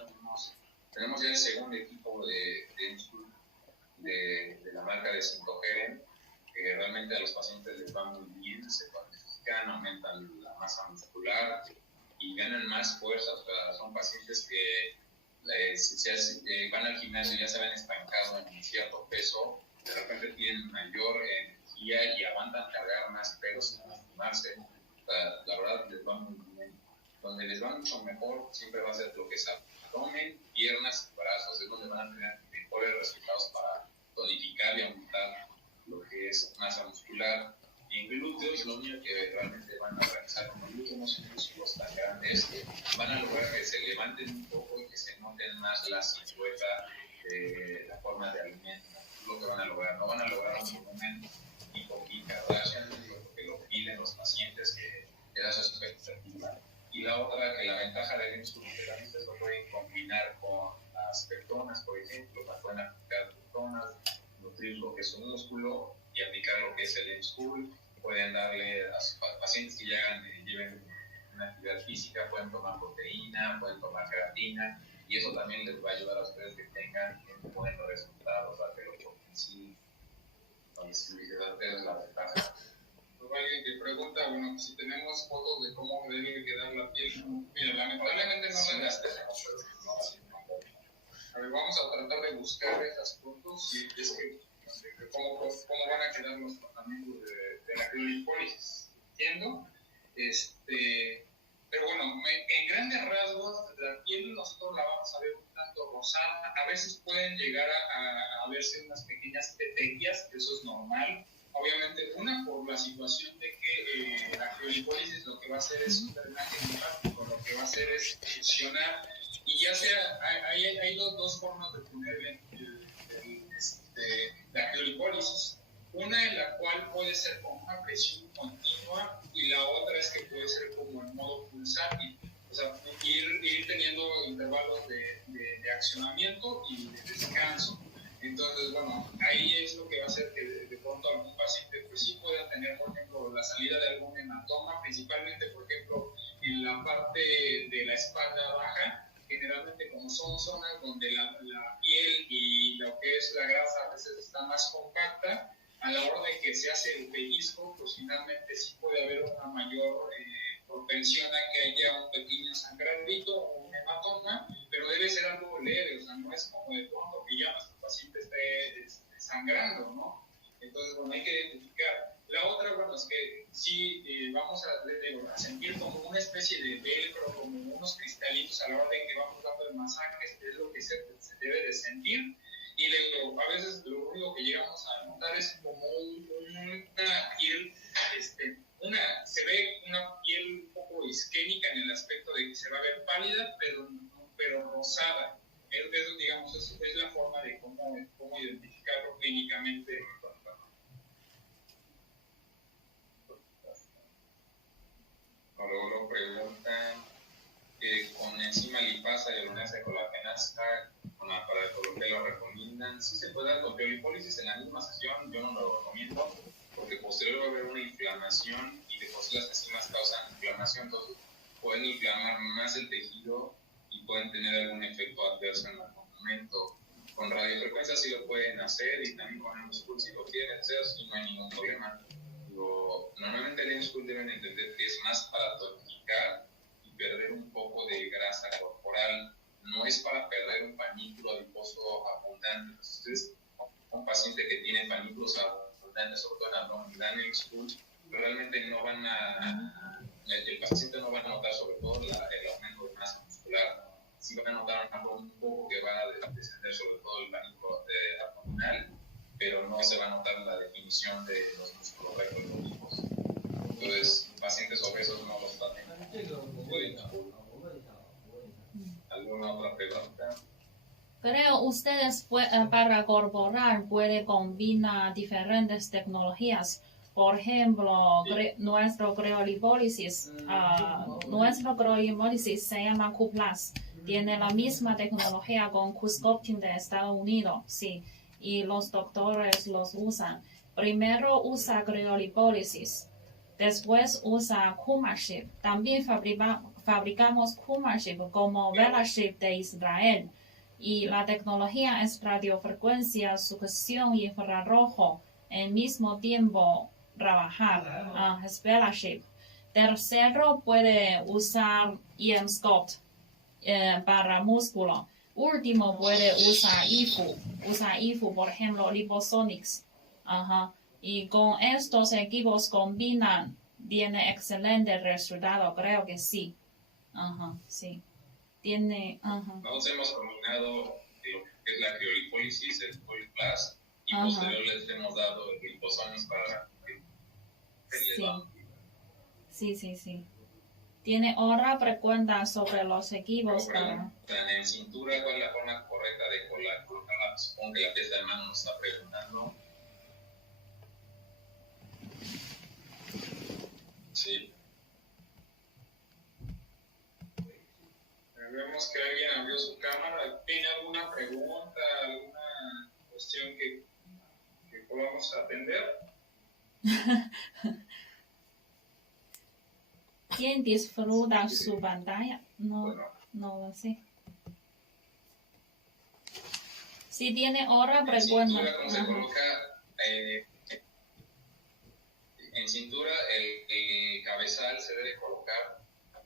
tenemos ya el segundo equipo de School de la marca de 5G, que realmente a los pacientes les va muy bien, se tonifican, aumentan la masa muscular y ganan más fuerza. O sea, son pacientes que van al gimnasio y ya se ven estancados en cierto peso, de repente tienen mayor energía y aguantan cargar más pesos sin lastimarse. La verdad les va muy bien. Donde les va mucho mejor siempre va a ser lo que es abdomen, piernas y brazos, es donde van a tener mejores resultados para tonificar y aumentar lo que es masa muscular. Y en glúteos, lo único que realmente van a realizar con los glúteos y músculos tan grandes, van a lograr que se levanten un poco y que se noten más la silueta de la forma de alimento. Lo que van a lograr, no van a lograr un volumen tipo Kim Kardashian, porque lo piden los pacientes, que da su expectativa. Y la otra, que la ventaja del músculo que también se lo pueden combinar con las pectonas, por ejemplo, para pueden aplicar pectonas, nutrir lo que es un músculo y aplicar lo que es el M-School. Pueden darle a sus pacientes que lleven una actividad física, pueden tomar proteína, pueden tomar creatina, y eso también les va a ayudar a ustedes que tengan buenos resultados, pero sí, esa es la ventaja. Alguien que pregunta, bueno, pues si tenemos fotos de cómo debe quedar la piel, mira, lamentablemente no las tenemos, a ver, vamos a tratar de buscar esas fotos y es que cómo van a quedar los tratamientos de la criolipólisis. Entiendo, pero bueno, en grandes rasgos, la piel nosotros la vamos a ver un tanto rosada, a veces pueden llegar a verse unas pequeñas petequias, eso es normal. Obviamente, una por la situación de que la criolipólisis lo que va a hacer es un drenaje linfático, lo que va a hacer es fusionar, y ya sea, hay dos formas de tener la criolipólisis. Una en la cual puede ser con una presión continua y la otra es que puede ser como en modo pulsátil, o sea, ir teniendo intervalos de accionamiento y de descanso. Entonces, bueno, ahí es lo que va a hacer que de pronto algún paciente pues sí pueda tener, por ejemplo, la salida de algún hematoma, principalmente, por ejemplo, en la parte de la espalda baja, generalmente como son zonas donde la piel y lo que es la grasa a veces está más compacta, a la hora de que se hace el pellizco, pues finalmente sí puede haber una mayor propensión a que haya un pequeño sangradito o un hematoma, pero debe ser algo leve, o sea, no es como de pronto que ya nuestro paciente esté sangrando, ¿no? Entonces, bueno, hay que identificar. La otra, bueno, es que sí vamos a sentir como una especie de velcro, como unos cristalitos a la hora de que vamos dando el masaje, es lo que se debe de sentir. Y a veces lo único que llegamos a notar es como una piel, se ve una piel un poco isquémica en el aspecto de que se va a ver pálida, pero rosada. Digamos, es la forma de cómo identificarlo clínicamente. Luego preguntan con enzima lipasa y alunasa colagenasa, para por qué lo recomiendan. Si se puede dar con criolipólisis en la misma sesión, yo no lo recomiendo, porque posterior va a haber una inflamación y de por sí las enzimas causan inflamación, entonces pueden inflamar más el tejido y pueden tener algún efecto adverso en algún momento. Con radiofrecuencia sí lo pueden hacer y también con el school si lo quieren hacer, y no hay ningún problema. Normalmente el school deben entender que es más para tonificar y perder un poco de grasa corporal, no es para perder un panículo adiposo abundante. Entonces, un paciente que tiene panículos abundantes, sobre todo en abdomen, dan el school, realmente el paciente no va a notar sobre todo el aumento de masa muscular. Sí va a notar un poco que va a descender sobre todo el panículo abdominal, pero no se va a notar la definición de los músculos rectológicos. Entonces, pacientes obesos no los traten. ¿Alguna otra pregunta? Creo ustedes para corroborar puede combinar diferentes tecnologías. Por ejemplo, nuestro criolipólisis se llama Q+. Tiene la misma tecnología con Q-Scopting de Estados Unidos, sí, y los doctores los usan. Primero usa criolipólisis, después usa Q-Marship. También fabricamos Q-Marship como Velaship de Israel. Y la tecnología es radiofrecuencia, succión y infrarrojo al mismo tiempo trabajar. Es Velaship. Tercero puede usar EM-Scope para músculo. Último puede usar IFU, por ejemplo, Liposonics. Ajá. Y con estos equipos combinan, tiene excelente resultado, creo que sí. Ajá, sí. Nosotros hemos combinado lo que es la criolipólisis, el Polyplus, y posterior les hemos dado el Liposonics para sí. Tiene otra pregunta sobre los equipos para... En cintura, ¿cuál es la forma correcta de colocarla? Supongo que la pieza de mano nos está preguntando. Sí. Vemos que alguien abrió su cámara. ¿Tiene alguna pregunta, alguna cuestión que podamos atender? ¿Quién disfruta su pantalla? No lo sé. Si tiene otra pregunta. ¿Cómo se coloca? En cintura el cabezal se debe colocar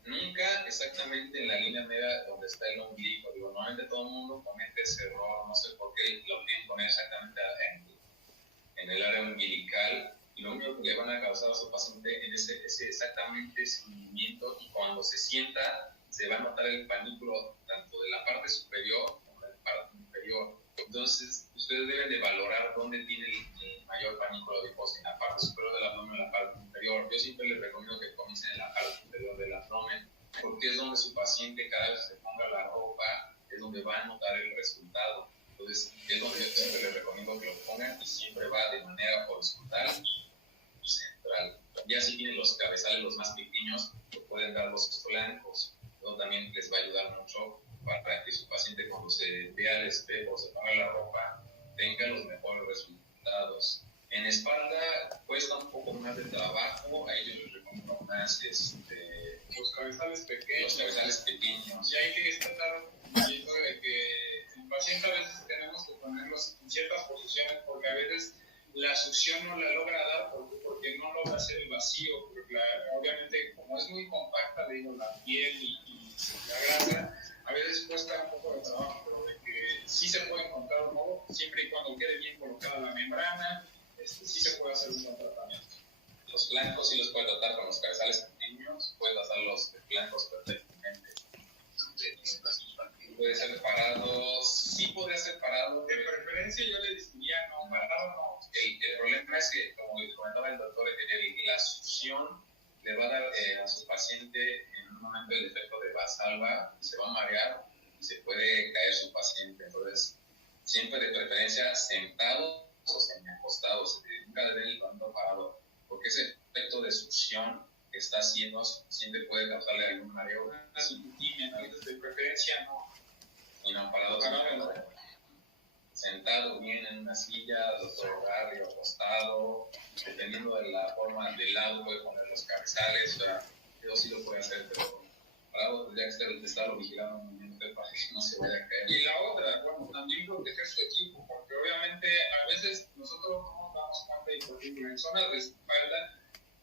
nunca exactamente en la línea media donde está el ombligo. Normalmente todo el mundo comete ese error, no sé por qué lo quieren poner exactamente en el área umbilical, y lo único que le van a causar a su paciente es exactamente ese movimiento, y cuando se sienta se va a notar el panículo tanto de la parte superior como de la parte inferior. Entonces ustedes deben de valorar dónde tiene el mayor panículo adiposo, en la parte superior del abdomen o en la parte inferior. Yo siempre les recomiendo que comiencen en la parte inferior del abdomen, porque es donde su paciente, cada vez que se ponga la ropa, es donde va a notar el resultado. Entonces, es donde yo siempre les recomiendo que lo pongan, y siempre va de manera horizontal y central. Ya si tienen los cabezales los más pequeños, lo pueden dar los flancos. Eso también les va a ayudar mucho para que su paciente, cuando se vea al espejo, se ponga la ropa, tenga los mejores resultados. En espalda cuesta un poco más de trabajo, a ellos les recomiendo más los cabezales pequeños. Y hay que estar viendo de que el paciente a veces tenemos que ponerlos en ciertas posiciones, porque a veces la succión no la logra dar porque no logra hacer el vacío, porque obviamente como es muy compacta, la piel y la grasa, a veces cuesta un poco de trabajo, pero de que sí se puede encontrar un modo, siempre y cuando quede bien colocada la membrana, sí se puede hacer un buen tratamiento. Los flancos sí los puede tratar con los cabezales pequeños, puede tratar los flancos perfectamente. Puede ser parado, sí podría ser parado. De preferencia yo le diría no, parado no. El problema es que, como comentaba el doctor, la succión le va a dar a su paciente en un momento el efecto de Valsalva, y se va a marear y se puede caer su paciente. Entonces, siempre de preferencia sentados o semi-acostados, nunca deben ir tanto parado, porque ese efecto de succión que está haciendo su paciente puede causarle algún mareo. De preferencia no. Y no parados. Sentado bien en una silla, doctor Garry, o acostado, dependiendo de la forma del lado, puede poner los cabezales, o sea, eso sí lo puede hacer, pero parado tendría que estarlo vigilando un momento para que no se vaya a caer. Y la otra, bueno, también proteger su equipo, porque obviamente a veces nosotros no nos damos cuenta, y por ejemplo en zonas de espalda,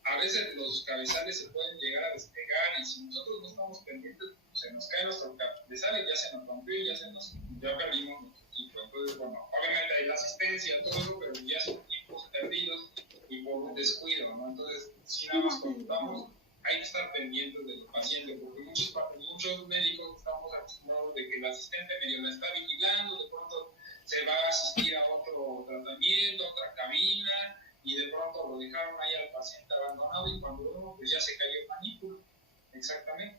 a veces los cabezales se pueden llegar a despegar, y si nosotros no estamos pendientes, se nos cae nuestro cabezal y ya se nos rompió, ya perdimos nuestro equipo. Entonces, bueno, obviamente hay la asistencia, todo eso, pero ya son equipos perdidos y por descuido, ¿no? Entonces, si nada más contamos, hay que estar pendientes del paciente, porque muchos médicos estamos acostumbrados de que el asistente medio la está vigilando, de pronto se va a asistir a otro tratamiento, a otra cabina, y de pronto lo dejaron ahí al paciente abandonado, y cuando uno, pues ya se cayó el panículo. Exactamente.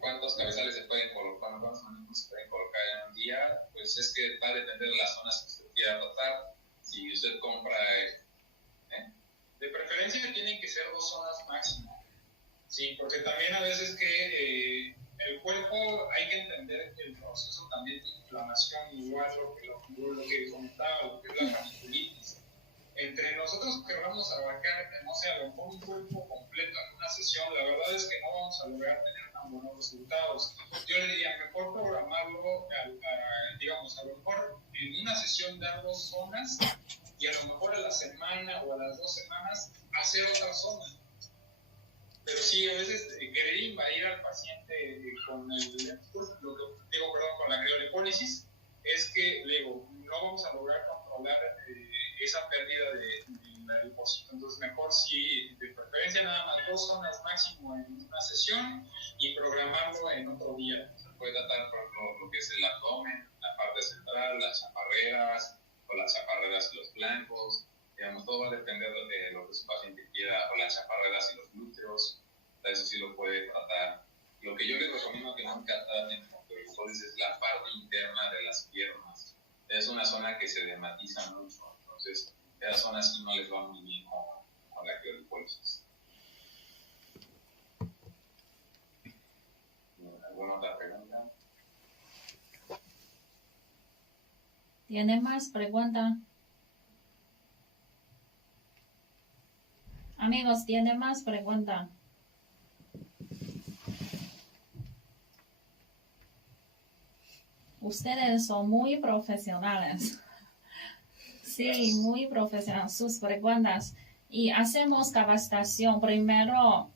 ¿Cuántos cabezales se pueden colocar? ¿Cuántos manejos se pueden colocar en un día? Pues es que va a depender de las zonas que usted quiera tratar. Si usted compra... De preferencia tienen que ser 2 zonas máximo. Sí, porque también a veces que el cuerpo, hay que entender que el proceso también tiene inflamación, igual lo que comentaba, lo que es la paniculitis. Entre nosotros querramos abarcar, no sé, a lo mejor un cuerpo completo en una sesión, la verdad es que no vamos a lograr tener tan buenos resultados. Yo le diría, mejor programarlo, digamos, a lo mejor en una sesión dar 2 zonas y a lo mejor a la semana o a las 2 semanas hacer otra zona. Pero sí, a veces querer invadir al paciente con con la criolipólisis es que, no vamos a lograr controlar esa pérdida del depósito. Entonces, mejor sí, de preferencia nada más 2 zonas máximo en una sesión y programarlo en otro día. Se puede tratar por lo que es el abdomen, la parte central, las chaparreras, o las chaparreras y los flancos. Digamos, todo va a depender de lo que su paciente quiera, o las chaparreras y los glúteos. Eso sí lo puede tratar. Lo que yo les recomiendo que nunca traten con criolipólisis es la parte interna de las piernas. Es una zona que se dermatiza mucho, entonces esa zona sí no les va muy bien con la criolipólisis. ¿Alguna otra pregunta? ¿Tiene más preguntas? Amigos, ¿tiene más preguntas? Ustedes son muy profesionales. Sí, muy profesionales sus preguntas. Y hacemos capacitación. Primero,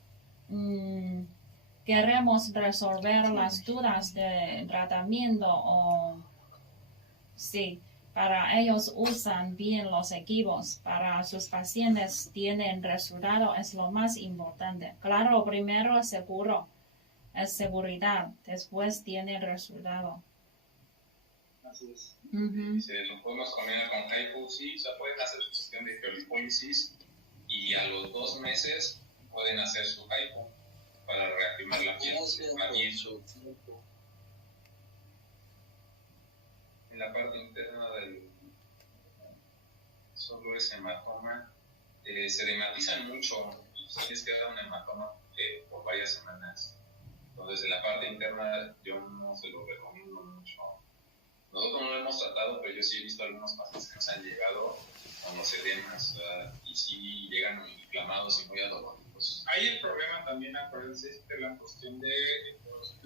queremos resolver las dudas de tratamiento o sí, para ellos usan bien los equipos. Para sus pacientes tienen resultado, es lo más importante. Claro, primero seguro, es seguridad, después tiene resultado. Así es. Si lo podemos combinar con HIFU, sí, o sea, pueden hacer su sesión de criolipólisis y a los 2 meses pueden hacer su HIFU para reactivar la piel. En la parte interna del solo ese hematoma se dermatizan mucho y tienes que dar un hematoma por varias semanas. Entonces, en la parte interna yo no se lo recomiendo mucho. Nosotros no lo hemos tratado, pero yo sí he visto algunos pacientes que nos han llegado con los edemas y sí llegan inflamados y muy adoloridos. Ahí el problema también, acuérdense, es de la cuestión de los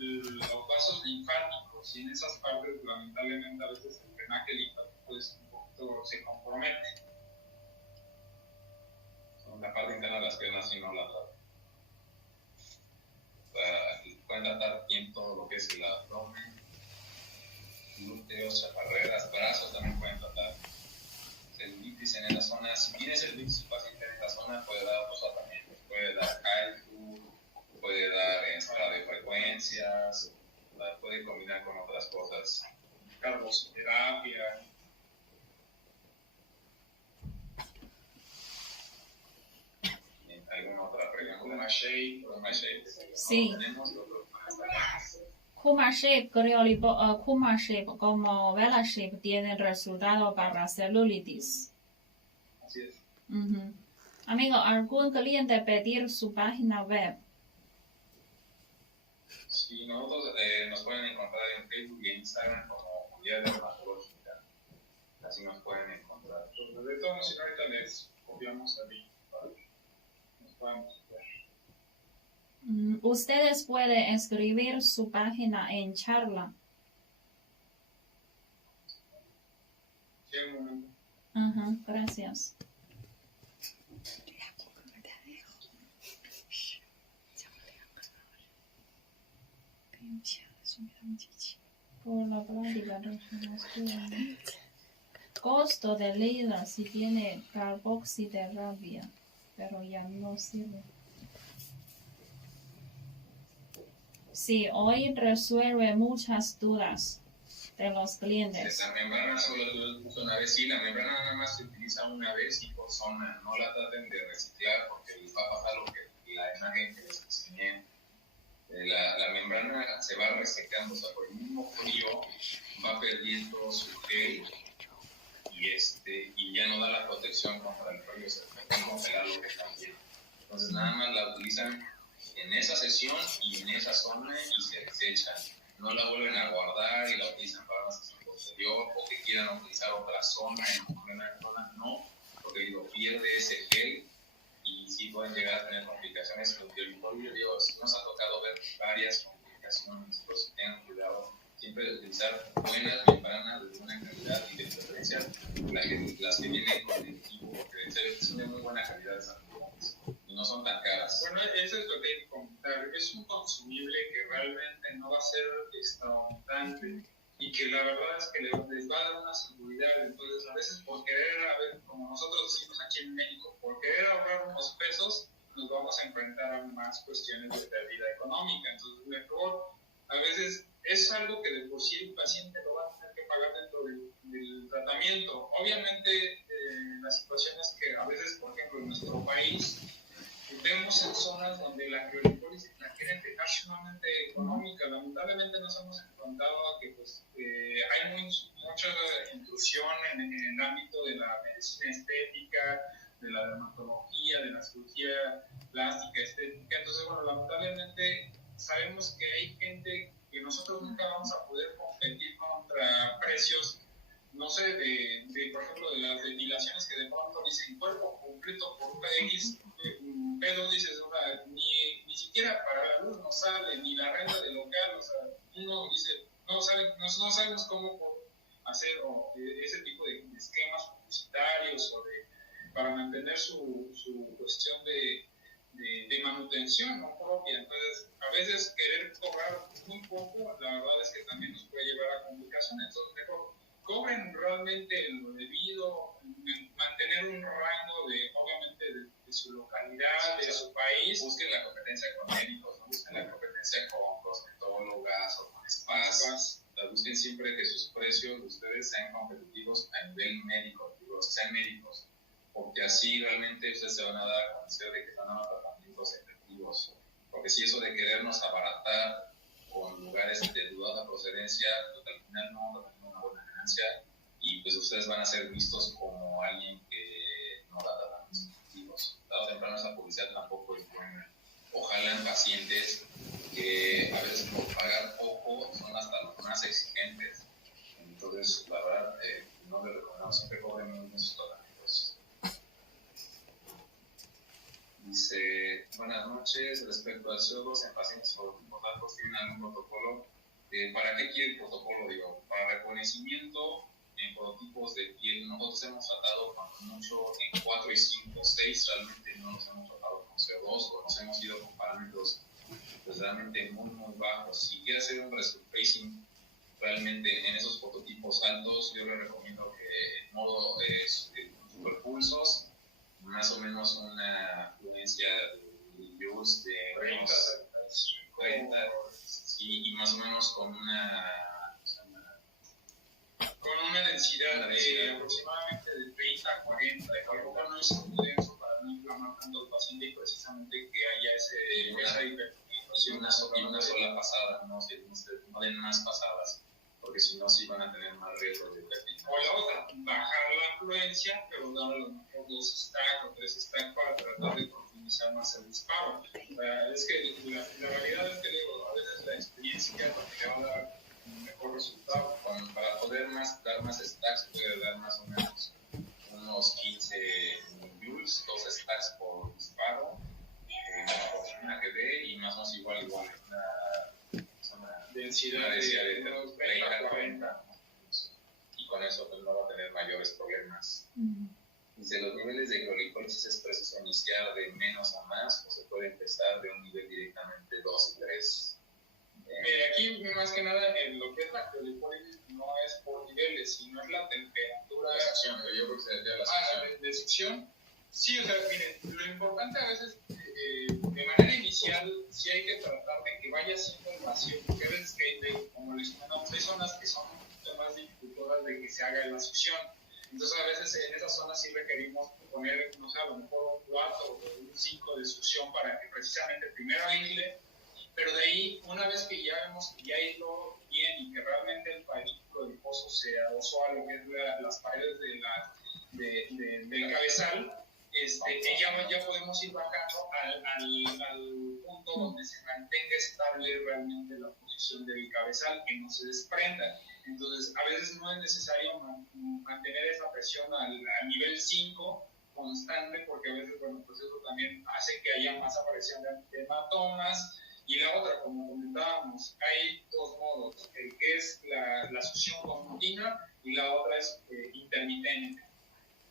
vasos linfáticos, y en esas partes, lamentablemente, a veces el drenaje linfático un poquito se compromete. La parte interna de las piernas sí no la tratan. Pueden tratar bien todo lo que es el abdomen, glúteos, chaparreras, brazos también pueden tratar. Celulitis en esa zona, si tiene celulitis su paciente en esa zona puede dar otros tratamientos, puede dar HIFU, puede dar radiofrecuencias, puede combinar con otras cosas. Carboterapia. ¿Alguna otra pregunta? Kuma Shape. Sí. ¿Tenemos Kuma Shape, Kuma Shape como Vela Shape tiene resultado para celulitis. Así es. Amigo, ¿algún cliente pedir su página web? Sí, nosotros nos pueden encontrar en Facebook y en Instagram como Unidad Dermatológica. Así nos pueden encontrar. De todos, si no, ahorita les copiamos el link para que nos podamos ver. Ustedes pueden escribir su página en charla. Sí, un momento. Gracias. Por la práctica, costo de Leila si tiene carboxiterapia, pero ya no sirve. Sí, hoy resuelve muchas dudas de los clientes. La membrana solo se usa una vez, sí, la membrana nada más se utiliza una vez y por zona, no la traten de reciclar porque les va a pasar lo que la imagen que les enseñé. La membrana se va resecando, o sea, por el mismo frío va perdiendo su gel y ya no da la protección contra el frío, se puede congelar lo que está bien. Entonces nada más la utilizan en esa sesión y en esa zona y se desechan. No la vuelven a guardar y la utilizan para una sesión posterior o que quieran utilizar otra zona en una zona, no, porque lo pierde ese gel y sí pueden llegar a tener complicaciones. Digo, sí nos ha tocado ver varias complicaciones, pues tengan cuidado siempre de utilizar buenas membranas de buena calidad y de preferencia las que vienen con el equipo, porque son de muy buena calidad esas membranas y no son tan caras. Bueno, eso es lo que hay que comentar. Es un consumible que realmente no va a ser extraordinario y que la verdad es que les va a dar una seguridad. Entonces, a veces por querer, a ver, como nosotros decimos aquí en México, por querer ahorrar unos pesos, nos vamos a enfrentar a más cuestiones de pérdida económica. Entonces, mejor, a veces es algo que de por sí el paciente lo va a tener que pagar dentro del tratamiento. Obviamente, la situación es que a veces, por ejemplo, en nuestro país, vemos en zonas donde la criolipólisis la quieren dejar sumamente económica. Lamentablemente nos hemos enfrentado a que pues, hay mucha intrusión en el ámbito de la medicina estética, de la dermatología, de la cirugía plástica, estética. Entonces, bueno, lamentablemente sabemos que hay gente que nosotros nunca vamos a poder competir contra precios, no sé, por ejemplo, de las depilaciones que de pronto dicen cuerpo completo por X, pero dices, o sea, ni siquiera para la luz no sale, ni la renta de local, o sea, uno dice, no sabemos cómo hacer ese tipo de esquemas publicitarios para mantener su cuestión de manutención no propia. Entonces, a veces querer cobrar muy poco, la verdad es que también nos puede llevar a complicaciones. Entonces, mejor cobren realmente lo debido, mantener un rango obviamente, de su localidad, de su país. Busquen la competencia con médicos, ¿no? Busquen la competencia con cosmetólogas o con spas. Busquen siempre que sus precios de ustedes sean competitivos a nivel médico, digo, sean médicos, porque así realmente ustedes se van a dar a conocer de que están dando tratamientos efectivos. Porque si eso de querernos abaratar con lugares de dudosa procedencia, pues al final no va a tener una buena ganancia y pues ustedes van a ser vistos como alguien que no da tratamientos efectivos. Dado temprano esa publicidad tampoco es buena. Ojalá en pacientes que a veces por pagar poco son hasta los más exigentes. Entonces, la verdad, no les recomendamos siempre cobren en sus tratamientos. Dice, buenas noches, respecto al CO2 en pacientes por altos, ¿tienen algún protocolo? ¿Para qué quiere el protocolo? Digo, para reconocimiento en prototipos de piel. Nosotros hemos tratado cuando mucho en 4 y 5, 6, realmente no nos hemos tratado con CO2 o nos hemos ido con parámetros pues, realmente muy, muy bajos. Si quiere hacer un resurfacing realmente en esos prototipos altos, yo le recomiendo que en modo superpulsos, más o menos una afluencia de joules de 30, sí, y más o menos con una densidad de aproximadamente de 30 a 40, de algo que no es muy denso para no inflamar tanto al paciente y precisamente que haya esa hipertensión. Y una sola pasada, no den más pasadas, porque si no, sí van a tener más riesgo de hipertensión. O la otra, bajar la afluencia, pero dar a lo mejor 2 stacks o 3 stacks para tratar de profundizar más el disparo. Es que la realidad es que digo, a veces la experiencia es lo que le va a dar un mejor resultado. Para poder dar más stacks, puede dar más o menos unos 15 joules, 2 stacks por disparo, una GB y más o menos igual una densidad de 30 a 40. Y con eso pues, no va a tener mayores problemas. Dice, los niveles de glicólisis es preciso iniciar de menos a más o se puede empezar de un nivel directamente 2 y 3. Aquí más que nada en lo que es la glicólisis no es por niveles, sino es la temperatura de succión, yo creo que se debe a la succión. De succión. Sí, o sea, miren, lo importante a veces de manera inicial sí hay que tratar de que vaya siendo el vacío, porque a veces que como les comentamos, hay zonas que son más dificultosas de que se haga la succión. Entonces a veces en esas zonas sí requerimos poner, no sé, a lo mejor un 4 o un 5 de succión para que precisamente primero aísle, Pero de ahí, una vez que ya vemos que ya hizo bien y que realmente el parículo adiposo se adosó a lo que es las paredes del cabezal, ya podemos ir bajando al punto donde se mantenga estable realmente la posición del cabezal, que no se desprenda. Entonces, a veces no es necesario mantener esa presión al nivel 5 constante, porque a veces, bueno, pues eso también hace que haya más aparición de hematomas. Y la otra, como comentábamos, hay dos modos, el que es la succión continua y la otra es intermitente.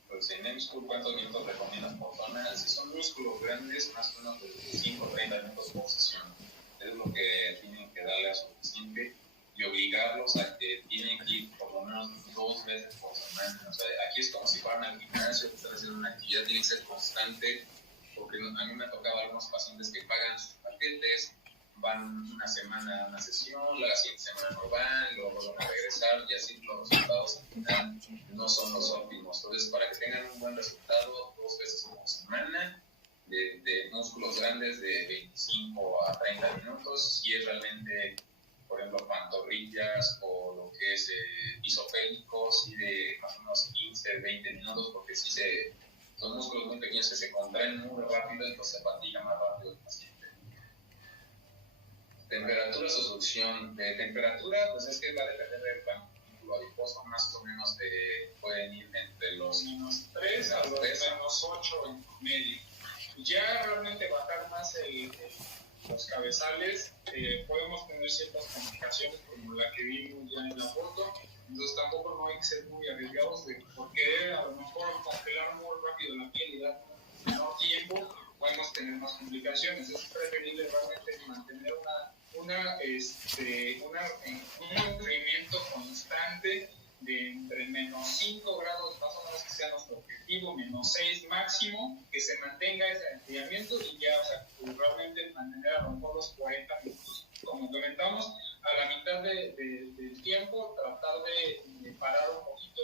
Pues en MSCUR, ¿cuántos minutos recomiendas por zona? Si son músculos grandes, más o menos de 25 o 30 minutos por sesión. Es lo que tienen que darle a su paciente y obligarlos a que tienen que ir por lo menos 2 veces por semana. O sea, aquí es como si fueran al gimnasio, que están haciendo una actividad, tiene que ser constante, porque a mí me ha tocado algunos pacientes que pagan sus paquetes, van una semana a una sesión, la siguiente semana no van, luego vuelven a regresar y así los resultados al final no son los óptimos. Entonces, para que tengan un buen resultado, 2 veces por semana, de músculos grandes de 25 a 30 minutos, si es realmente, por ejemplo, pantorrillas o lo que es isopélvicos, y de más o menos 15, 20 minutos, porque si son músculos muy pequeños que se contraen muy rápido, entonces se fatiga más rápido el paciente. Temperatura, su succión. De temperatura, pues es que va a depender del panículo adiposo, más o menos pueden ir entre los -3 a los -8 en medio. Ya realmente bajar más los cabezales, podemos tener ciertas complicaciones como la que vimos ya en la foto, entonces tampoco no hay que ser muy arriesgados porque a lo mejor congelar muy rápido la piel y dar menor tiempo, podemos tener más complicaciones. Es preferible realmente mantener un movimiento constante de entre -5 grados más o menos, que sea nuestro objetivo, -6 máximo, que se mantenga ese enfriamiento y ya, o sea, realmente mantener a lo mejor los 40 minutos. Como comentamos, a la mitad del tiempo, tratar de parar un poquito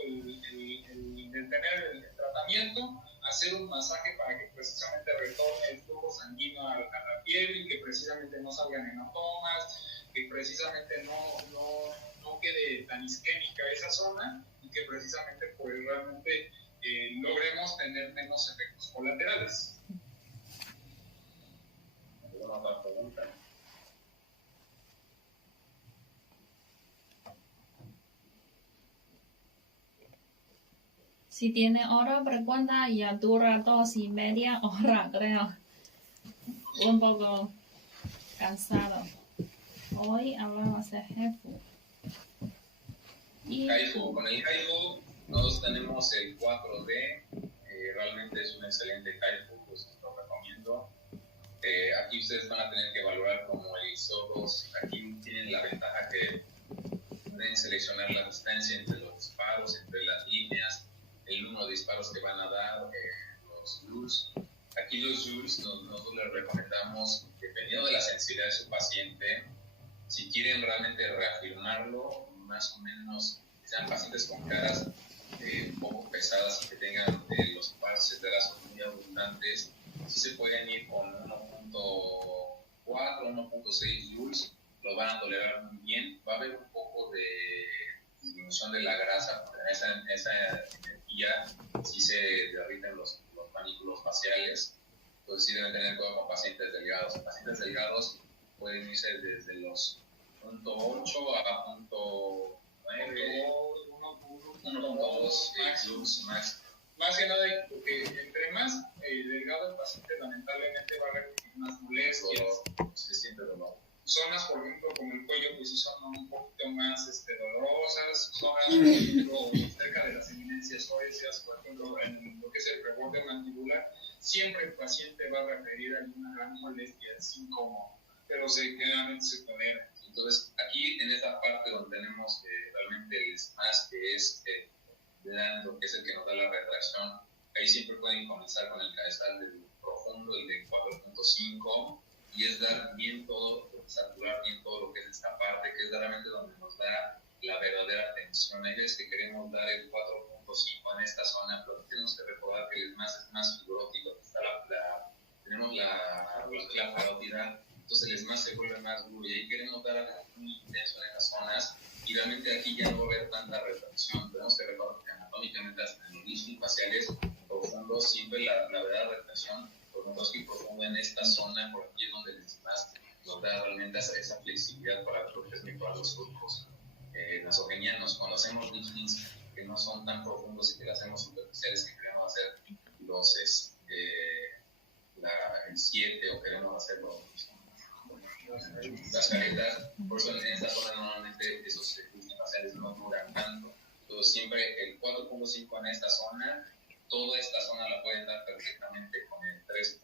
detener el tratamiento, hacer un masaje para que precisamente retorne el flujo sanguíneo a la piel y que precisamente no salgan hematomas, que precisamente no quede tan isquémica esa zona y que precisamente pues realmente logremos tener menos efectos colaterales. ¿Alguna otra pregunta? Si tiene hora frecuente, ya dura 2.5 horas, creo. Un poco cansado. Hoy hablamos de HIFU. HIFU. Con el HIFU nosotros tenemos el 4D. Realmente es un excelente HIFU, pues lo recomiendo. Aquí ustedes van a tener que valorar como el ISO2. Aquí tienen la ventaja que pueden seleccionar la distancia entre los disparos, entre las líneas, el número de disparos que van a dar, los joules. Aquí los joules nosotros les recomendamos, dependiendo de la sensibilidad de su paciente, si quieren realmente reafirmarlo, más o menos, que sean pacientes con caras un poco pesadas y que tengan los parches de grasa muy abundantes, sí se pueden ir con 1.4, 1.6 joules, lo van a tolerar muy bien. Va a haber un poco de disminución de la grasa, porque en esa energía sí se derriten los panículos faciales. Entonces sí deben tener cuidado con pacientes delgados. Pacientes delgados pueden irse desde los 0.8 a 0.9, 1.2 más. Más que nada, porque entre más delgado el paciente, lamentablemente va a repetir más molestias. Se siente dolor. Zonas, por ejemplo, como el cuello, pues sí son un poquito más dolorosas. Zonas, por ejemplo, cerca de las eminencias óseas, por ejemplo, en lo que es el reborde mandibular, siempre el paciente va a referir a una gran molestia, es incómodo, pero generalmente se tolera. Entonces, aquí en esta parte donde tenemos realmente el SMAS, que es lo que es el que nos da la retracción, ahí siempre pueden comenzar con el cabezal del profundo, el de 4.5, y es dar bien todo, saturar bien todo lo que es esta parte, que es realmente donde nos da la verdadera tensión. Hay veces que queremos dar el 4.5 en esta zona, pero tenemos que recordar que el SMAS es más fibrótico. Tenemos la parótida, entonces el ESMAD se vuelve más duro y ahí queremos dar algo muy intenso en esas zonas y realmente aquí ya no va a haber tanta retracción. Tenemos que recordar que anatómicamente en los discos faciales profundos siempre la verdadera retracción por y profundo en esta zona, por aquí es donde el ESMAD nos da realmente esa flexibilidad para mejorar los surcos nasogenianos. Cuando hacemos liftings que no son tan profundos y que las hacemos superficiales, que queremos hacer el 7 o queremos hacerlo las caretas, por eso en esta zona normalmente esos liftings faciales no duran tanto. Entonces siempre el 4.5 en esta zona, toda esta zona la pueden dar perfectamente con el 3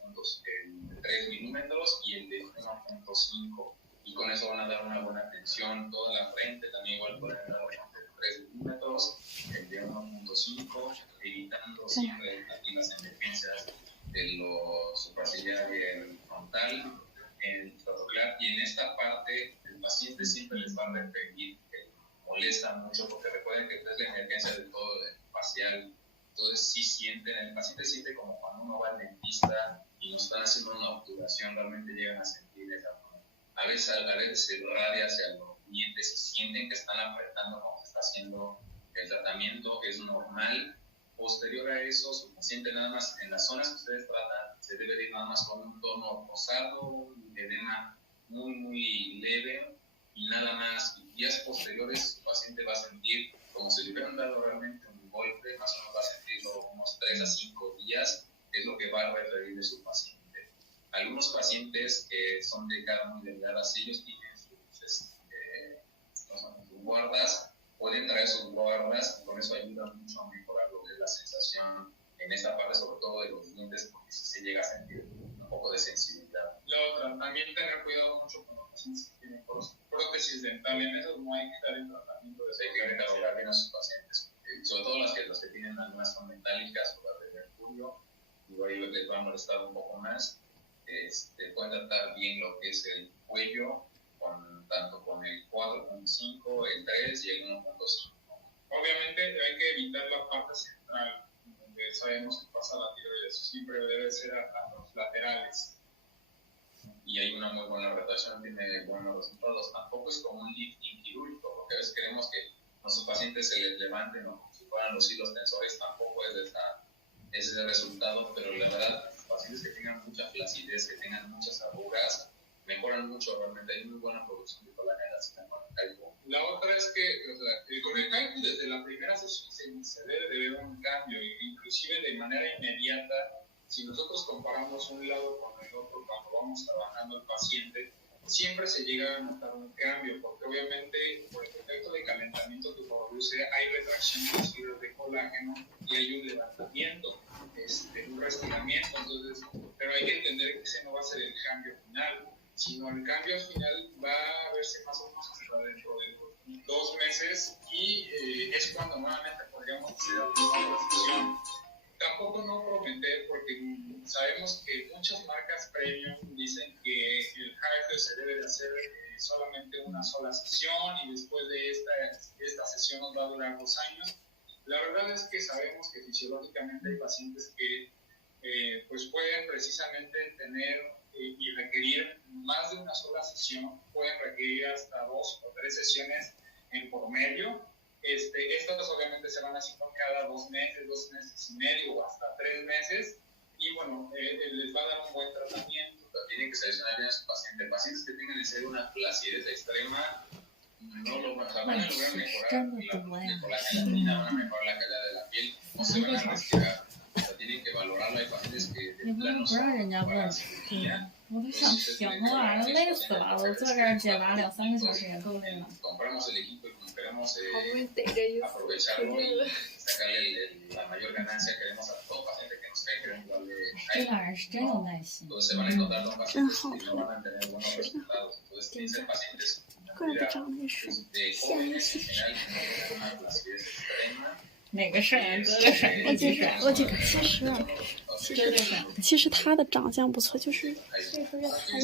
milímetros y el de 1.5 y con eso van a dar una buena tensión. Toda la frente también igual pueden dar el 3 milímetros, el de 1.5, evitando siempre aquí las emergencias de lo superciliar y el frontal, el trococlar. Y en esta parte el paciente siempre les va a referir que molesta mucho porque recuerden que esta es la emergencia de todo el facial. Entonces sí sienten, el paciente siente como cuando uno va al dentista y nos están haciendo una obturación, realmente llegan a sentir esa forma. A veces se irradia hacia los dientes y sienten que están apretando cuando se está haciendo el tratamiento, es normal. Posterior a eso, su paciente nada más en las zonas que ustedes tratan, se debe ir nada más con un tono rosado, un edema muy, muy leve y nada más. Y días posteriores, su paciente va a sentir como si le hubieran dado realmente un golpe, más o menos va a sentirlo unos 3 a 5 días, es lo que va a referir de su paciente. Algunos pacientes que son de cara muy delgadas, ellos tienen sus guardas, pueden traer sus guardas y con eso ayuda mucho a mejorar lo que es la sensación en esta parte, sobre todo de los dientes, porque si se llega a sentir un poco de sensibilidad. Lo otro, también tener cuidado mucho con los pacientes que tienen prótesis dental, en eso no hay que estar en tratamiento de hay que interrogar bien a sus pacientes, sobre todo los que tienen algunas son metálicas o las de mercurio, y ahí les va a molestar un poco más. Pueden tratar bien lo que es el cuello, tanto con el 4.5, el 3 y el 1.5. Obviamente hay que evitar la parte central, donde sabemos que pasa la tiroides, siempre debe ser a los laterales. Y hay una muy buena rotación, tiene buenos resultados. Tampoco es como un lifting quirúrgico, porque a veces queremos que a nuestros pacientes se les levanten o si fueran los hilos tensores, tampoco es ese resultado, pero la verdad, pacientes que tengan mucha flacidez, que tengan muchas arrugas, mejoran mucho, realmente hay muy buena producción de colágeno con el Kaiku. La otra es que con el Kaiku desde la primera sesión se debe de ver un cambio, inclusive de manera inmediata. Si nosotros comparamos un lado con el otro cuando vamos trabajando al paciente, siempre se llega a notar un cambio, porque obviamente por el efecto de calentamiento que produce hay retracción de las fibras de colágeno y hay un levantamiento, un restiramiento. Entonces, pero hay que entender que ese no va a ser el cambio final, sino el cambio final va a verse más o menos hasta dentro de 2 meses y es cuando nuevamente podríamos hacer la sesión. Tampoco no prometer, porque sabemos que muchas marcas premium dicen que el HIFU se debe de hacer solamente una sola sesión y después de esta sesión nos va a durar 2 años. La verdad es que sabemos que fisiológicamente hay pacientes que pues pueden precisamente tener y requerir más de una sola sesión, pueden requerir hasta 2 o 3 sesiones en por medio. Estas obviamente se van haciendo cada 2 meses, 2 meses y medio o hasta 3 meses y bueno, les va a dar un buen tratamiento. Tienen que seleccionar bien a su paciente. Pacientes que tengan en una flacidez extrema no lo van a lograr mejorar van a mejorar la calidad de la piel, no se van a respirar. O sea, tienen que valorarlo. Hay pacientes que de plano son para cirugía. 我都想停了，累死了！我坐这儿解答2-3个小时也够累了。 Compramos el equipo y queremos 好不容易逮着一次， aprovecharlo y sacarle la mayor ganancia. Queremos a todo paciente que nos caiga, queremos darle. 这俩人是真有耐心。 Entonces se van a encontrar con pacientes que no van a tener buenos resultados. Entonces tienen que ser pacientes de jóvenes en general que no tienen una flacidez extrema 哪个帅？哥哥帅，弟弟帅。我这个其实他的长相不错，就是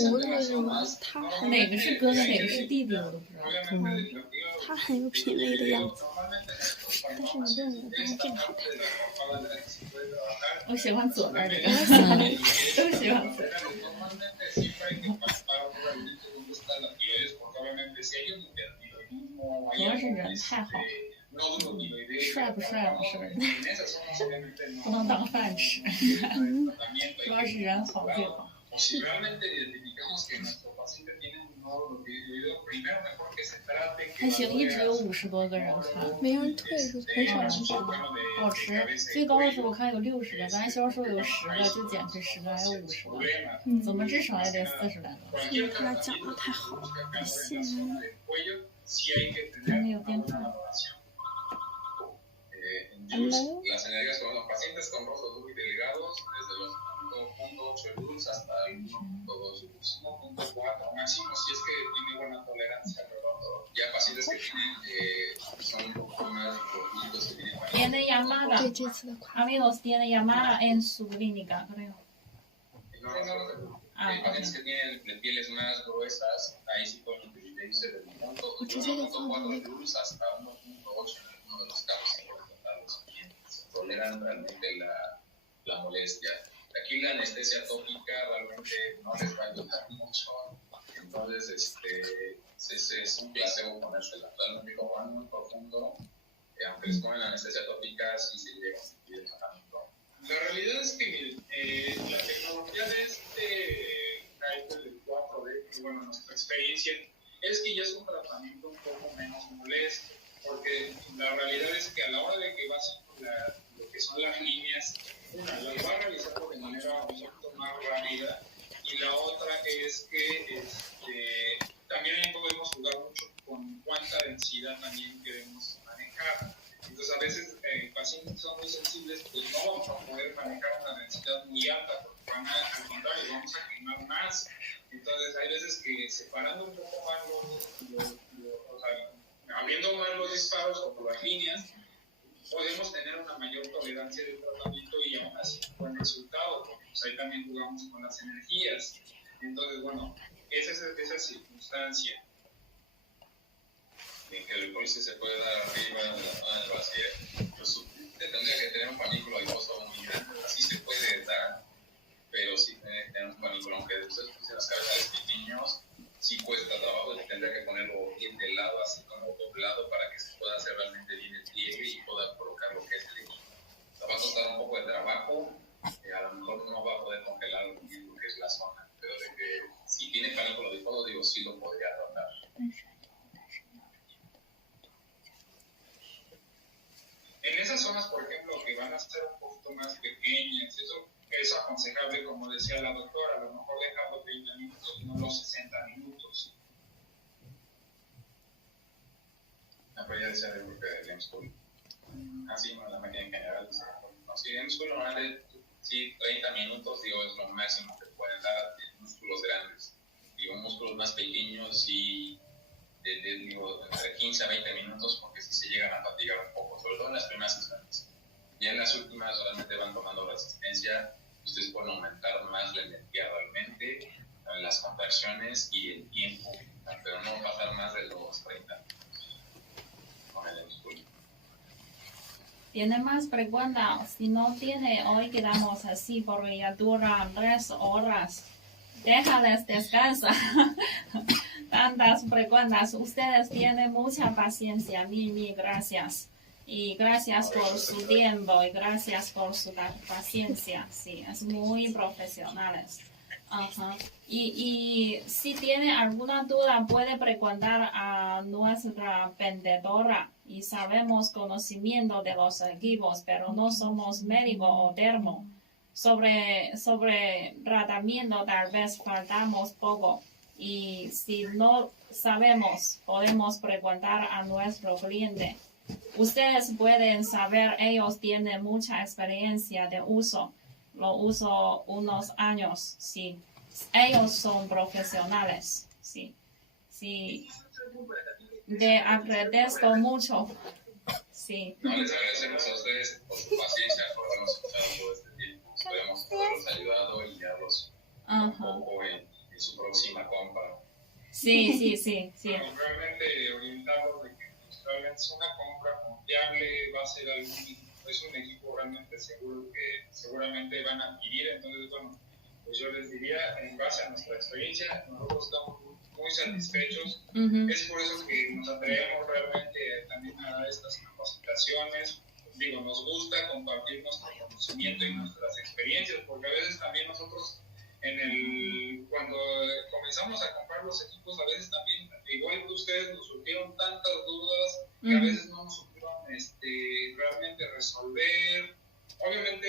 无论什么，他哪个是哥哥，哪个是弟弟，我都不知道。他很有品味的样子。但是你问我，当然这个好看。我喜欢左边这个，都喜欢左边。主要是人太好，帅不帅的事儿，不能当饭吃。主要是人好最好。还行，一直有50多个人看，没人退出，很少人保持。最高的时候我看有60个，咱销售有10个，就减去10个，还有50个。怎么至少也得40来个。因为他讲的太好了，太吸引人了。还没有电话。Las energías con los pacientes con rostros muy delgados, desde los 0.8 luz hasta el 1.2 luz, 1.4 máximo, si es que tiene buena tolerancia al redondo. Ya pacientes que tienen, son un poco más gorditos, que tienen Tiene llamada. Amigos, tiene llamada en su clínica, creo. Pacientes que tienen pieles más gruesas, ahí sí pueden utilizarse de 1.4 luz hasta 1.8 en uno de los casos importantes. Toleran realmente la molestia. Aquí la anestesia tópica realmente no les va a ayudar mucho, entonces es un placebo ponérsela. Realmente lo van muy profundo, aunque les ponen anestesia tópica, sí se llega a sentir el tratamiento. La realidad es que la tecnología de del 4D, bueno, nuestra experiencia, es que ya es un tratamiento un poco menos molesto, porque la realidad es que a la hora de que vas lo que son las líneas, una las va realizando de manera un poquito más rápida, y la otra es que también ahí podemos jugar mucho con cuánta densidad también queremos manejar. Entonces a veces pacientes que son muy sensibles, pues no vamos a poder manejar una densidad muy alta, porque al contrario, vamos a quemar más. Entonces hay veces que separando un poco más o sea, abriendo más los disparos o las líneas, podemos tener una mayor tolerancia del tratamiento y aún así un buen resultado, porque pues ahí también jugamos con las energías. Entonces, bueno, esa circunstancia. En que el glucosa se puede dar arriba de la zona del vacío, pues tendría que tener un panículo adiposo muy grande, así se puede dar, pero sí tener un panículo, aunque ustedes pusieran las cabezales pequeños, sí cuesta trabajo, tendría que ponerlo bien de lado, así como doblado, para que se pueda hacer realmente bien el pliegue y pueda colocar lo que es el equipo. O sea, va a costar un poco de trabajo, a lo mejor no va a poder congelar lo que es la zona, pero de que si tiene panículo adiposo, digo, sí lo podría tratar. En esas zonas, por ejemplo, que van a ser un poquito más pequeñas, eso es aconsejable, como decía la doctora, a lo mejor dejarlo 30 minutos, no los 60 minutos. Pero ya decía de golpe de Lem School. Así, no, la máquina en general. No, si Lem School normalmente, sí, 30 minutos, digo, es lo máximo que pueden dar en músculos grandes. Digo, músculos más pequeños, sí, digo, entre 15 a 20 minutos, porque si se llegan a fatigar un poco, sobre todo en las primeras sesiones. Y en las últimas realmente van tomando resistencia, ustedes pueden aumentar más la energía realmente, las conversiones y el tiempo, pero no pasar más de los 30 con el músculo. ¿Tiene más preguntas? Si no tiene, hoy quedamos así porque ya dura 3 horas. Déjales descansar. Tantas preguntas. Ustedes tienen mucha paciencia. Mil gracias. Y gracias por su tiempo y gracias por su paciencia. Sí, es muy profesionales. Ajá. Y si tiene alguna duda, puede preguntar a nuestra vendedora. Y sabemos conocimiento de los equipos, pero no somos médico o dermo. Sobre tratamiento tal vez faltamos poco. Y si no sabemos, podemos preguntar a nuestro cliente. Ustedes pueden saber, ellos tienen mucha experiencia de uso. Lo uso unos años, sí. Ellos son profesionales, sí. Sí. Le agradezco mucho. sí. No, les agradecemos a ustedes por su paciencia, por habernos escuchado todo este tiempo. Esperemos haberlos ayudado y guiarlos un poco en su próxima compra. Sí. Bueno, realmente orientarlos de que pues, realmente es una compra confiable, va a ser es un equipo realmente seguro que seguramente van a adquirir. Entonces, bueno, pues yo les diría, en base a nuestra experiencia, nosotros estamos muy satisfechos. Es por eso que nos atrevemos realmente también a dar estas capacitaciones. Digo, nos gusta compartir nuestro conocimiento y nuestras experiencias, porque a veces también nosotros cuando comenzamos a comprar los equipos, a veces también, igual que ustedes, nos surgieron tantas dudas que a veces no nos supieron realmente resolver. Obviamente,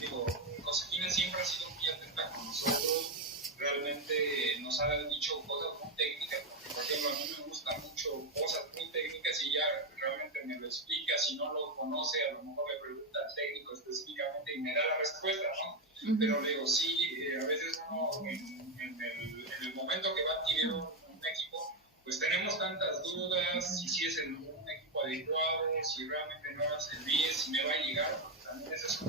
digo, Josefina siempre ha sido muy atenta con nosotros, realmente nos ha dicho cosas muy técnicas, porque por ejemplo a mí me gustan mucho cosas muy técnicas y ella realmente me lo explica. Si no lo conoce, a lo mejor le pregunta al técnico específicamente y me da la respuesta, ¿no? Pero digo, sí, a veces uno en el momento que va a adquirir un equipo, pues tenemos tantas dudas, si es un equipo adecuado, si realmente me va a servir, si me va a llegar, porque también esa es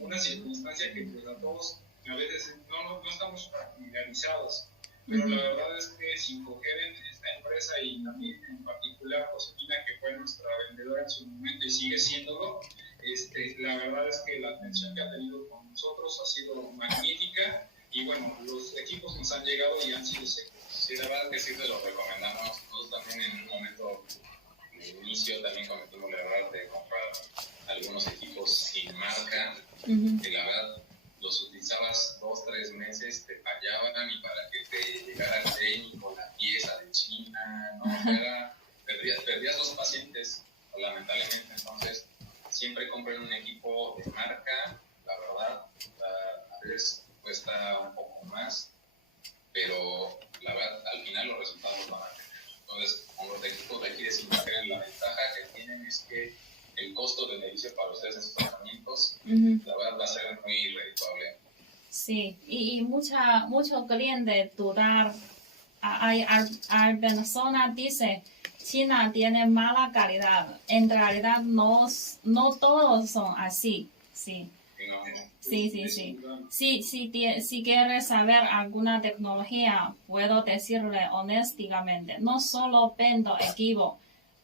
una circunstancia que pues a todos a veces no estamos familiarizados. Pero la verdad es que sin coger en esta empresa y también en particular Josefina, que fue nuestra vendedora en su momento y sigue siéndolo, la verdad es que la atención que ha tenido con nosotros ha sido magnífica y bueno, los equipos nos han llegado y han sido seguros. Sí, la verdad que sí te lo recomendamos. Nosotros también en un momento de inicio también cometimos el error de comprar algunos equipos sin marca, que la verdad los utilizabas 2-3 meses, te fallaban y para que te llegara el técnico, la pieza de China, ¿no? Perdías los pacientes, lamentablemente. Entonces, siempre compren un equipo de marca, la verdad, a veces cuesta un poco más, pero la verdad, al final los resultados van a tener. Entonces, con los equipos de aquí de Sintajer, la ventaja que tienen es que el costo de beneficio para ustedes en sus tratamientos, la verdad, va a ser muy redituable. Sí, y muchos clientes dudar. Hay personas dice China tiene mala calidad. En realidad no todos son así. Sí. Si quieres saber alguna tecnología, puedo decirle honestamente, no solo vendo equipo.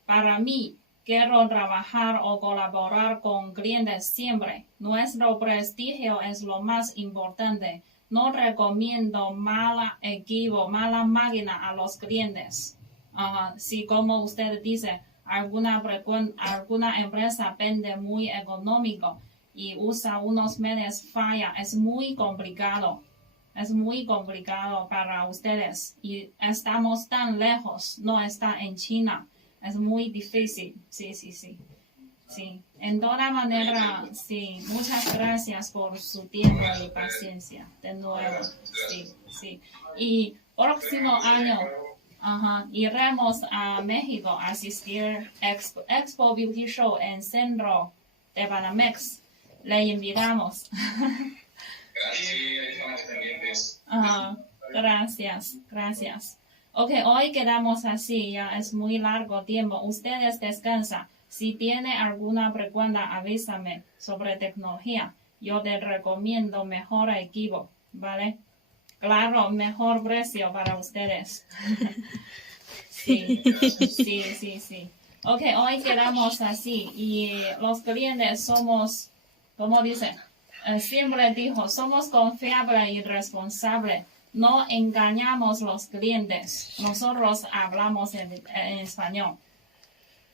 Para mí, quiero trabajar o colaborar con clientes siempre. Nuestro prestigio es lo más importante. No recomiendo mala equipo, mala máquina a los clientes. Si como usted dice, alguna empresa vende muy económico y usa unos meses falla, es muy complicado. Es muy complicado para ustedes y estamos tan lejos, no está en China. Es muy difícil, sí. En toda manera, sí, muchas gracias por su tiempo y paciencia, de nuevo, sí. Y próximo año, iremos a México a asistir Expo Beauty Show en Centro de Banamex. Le invitamos. Gracias. Ok, hoy quedamos así, ya es muy largo tiempo. Ustedes descansan. Si tiene alguna pregunta, avísame sobre tecnología. Yo te recomiendo mejor equipo, ¿vale? Claro, mejor precio para ustedes. Sí. Ok, hoy quedamos así. Y los clientes somos, como dice, siempre dijo, somos confiables y responsables. No engañamos a los clientes. Nosotros hablamos en español.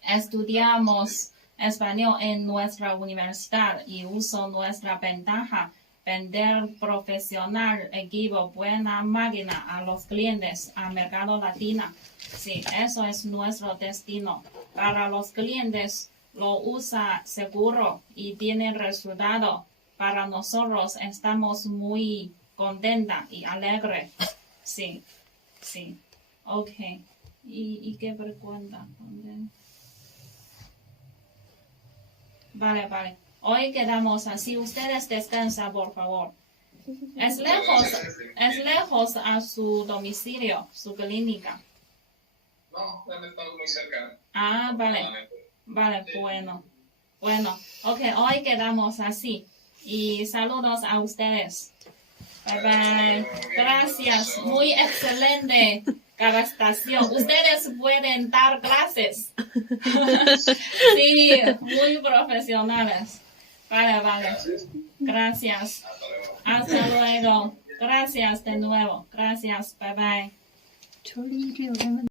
Estudiamos español en nuestra universidad y uso nuestra ventaja. Vender profesional, equipo, buena máquina a los clientes, al mercado latino. Sí, eso es nuestro destino. Para los clientes lo usa seguro y tiene resultado. Para nosotros estamos muy contenta y alegre. Sí. Ok. ¿Y qué pregunta? Vale. Hoy quedamos así. Ustedes descansan, por favor. ¿Es lejos a su domicilio, su clínica? No, estamos muy cerca. Vale. Vale, bueno. Bueno, ok, hoy quedamos así. Y saludos a ustedes. Bye bye. Gracias. Muy excelente capacitación. Ustedes pueden dar clases. Sí, muy profesionales. Vale, vale. Gracias. Hasta luego. Gracias de nuevo. Gracias. Bye bye.球里一直有人问。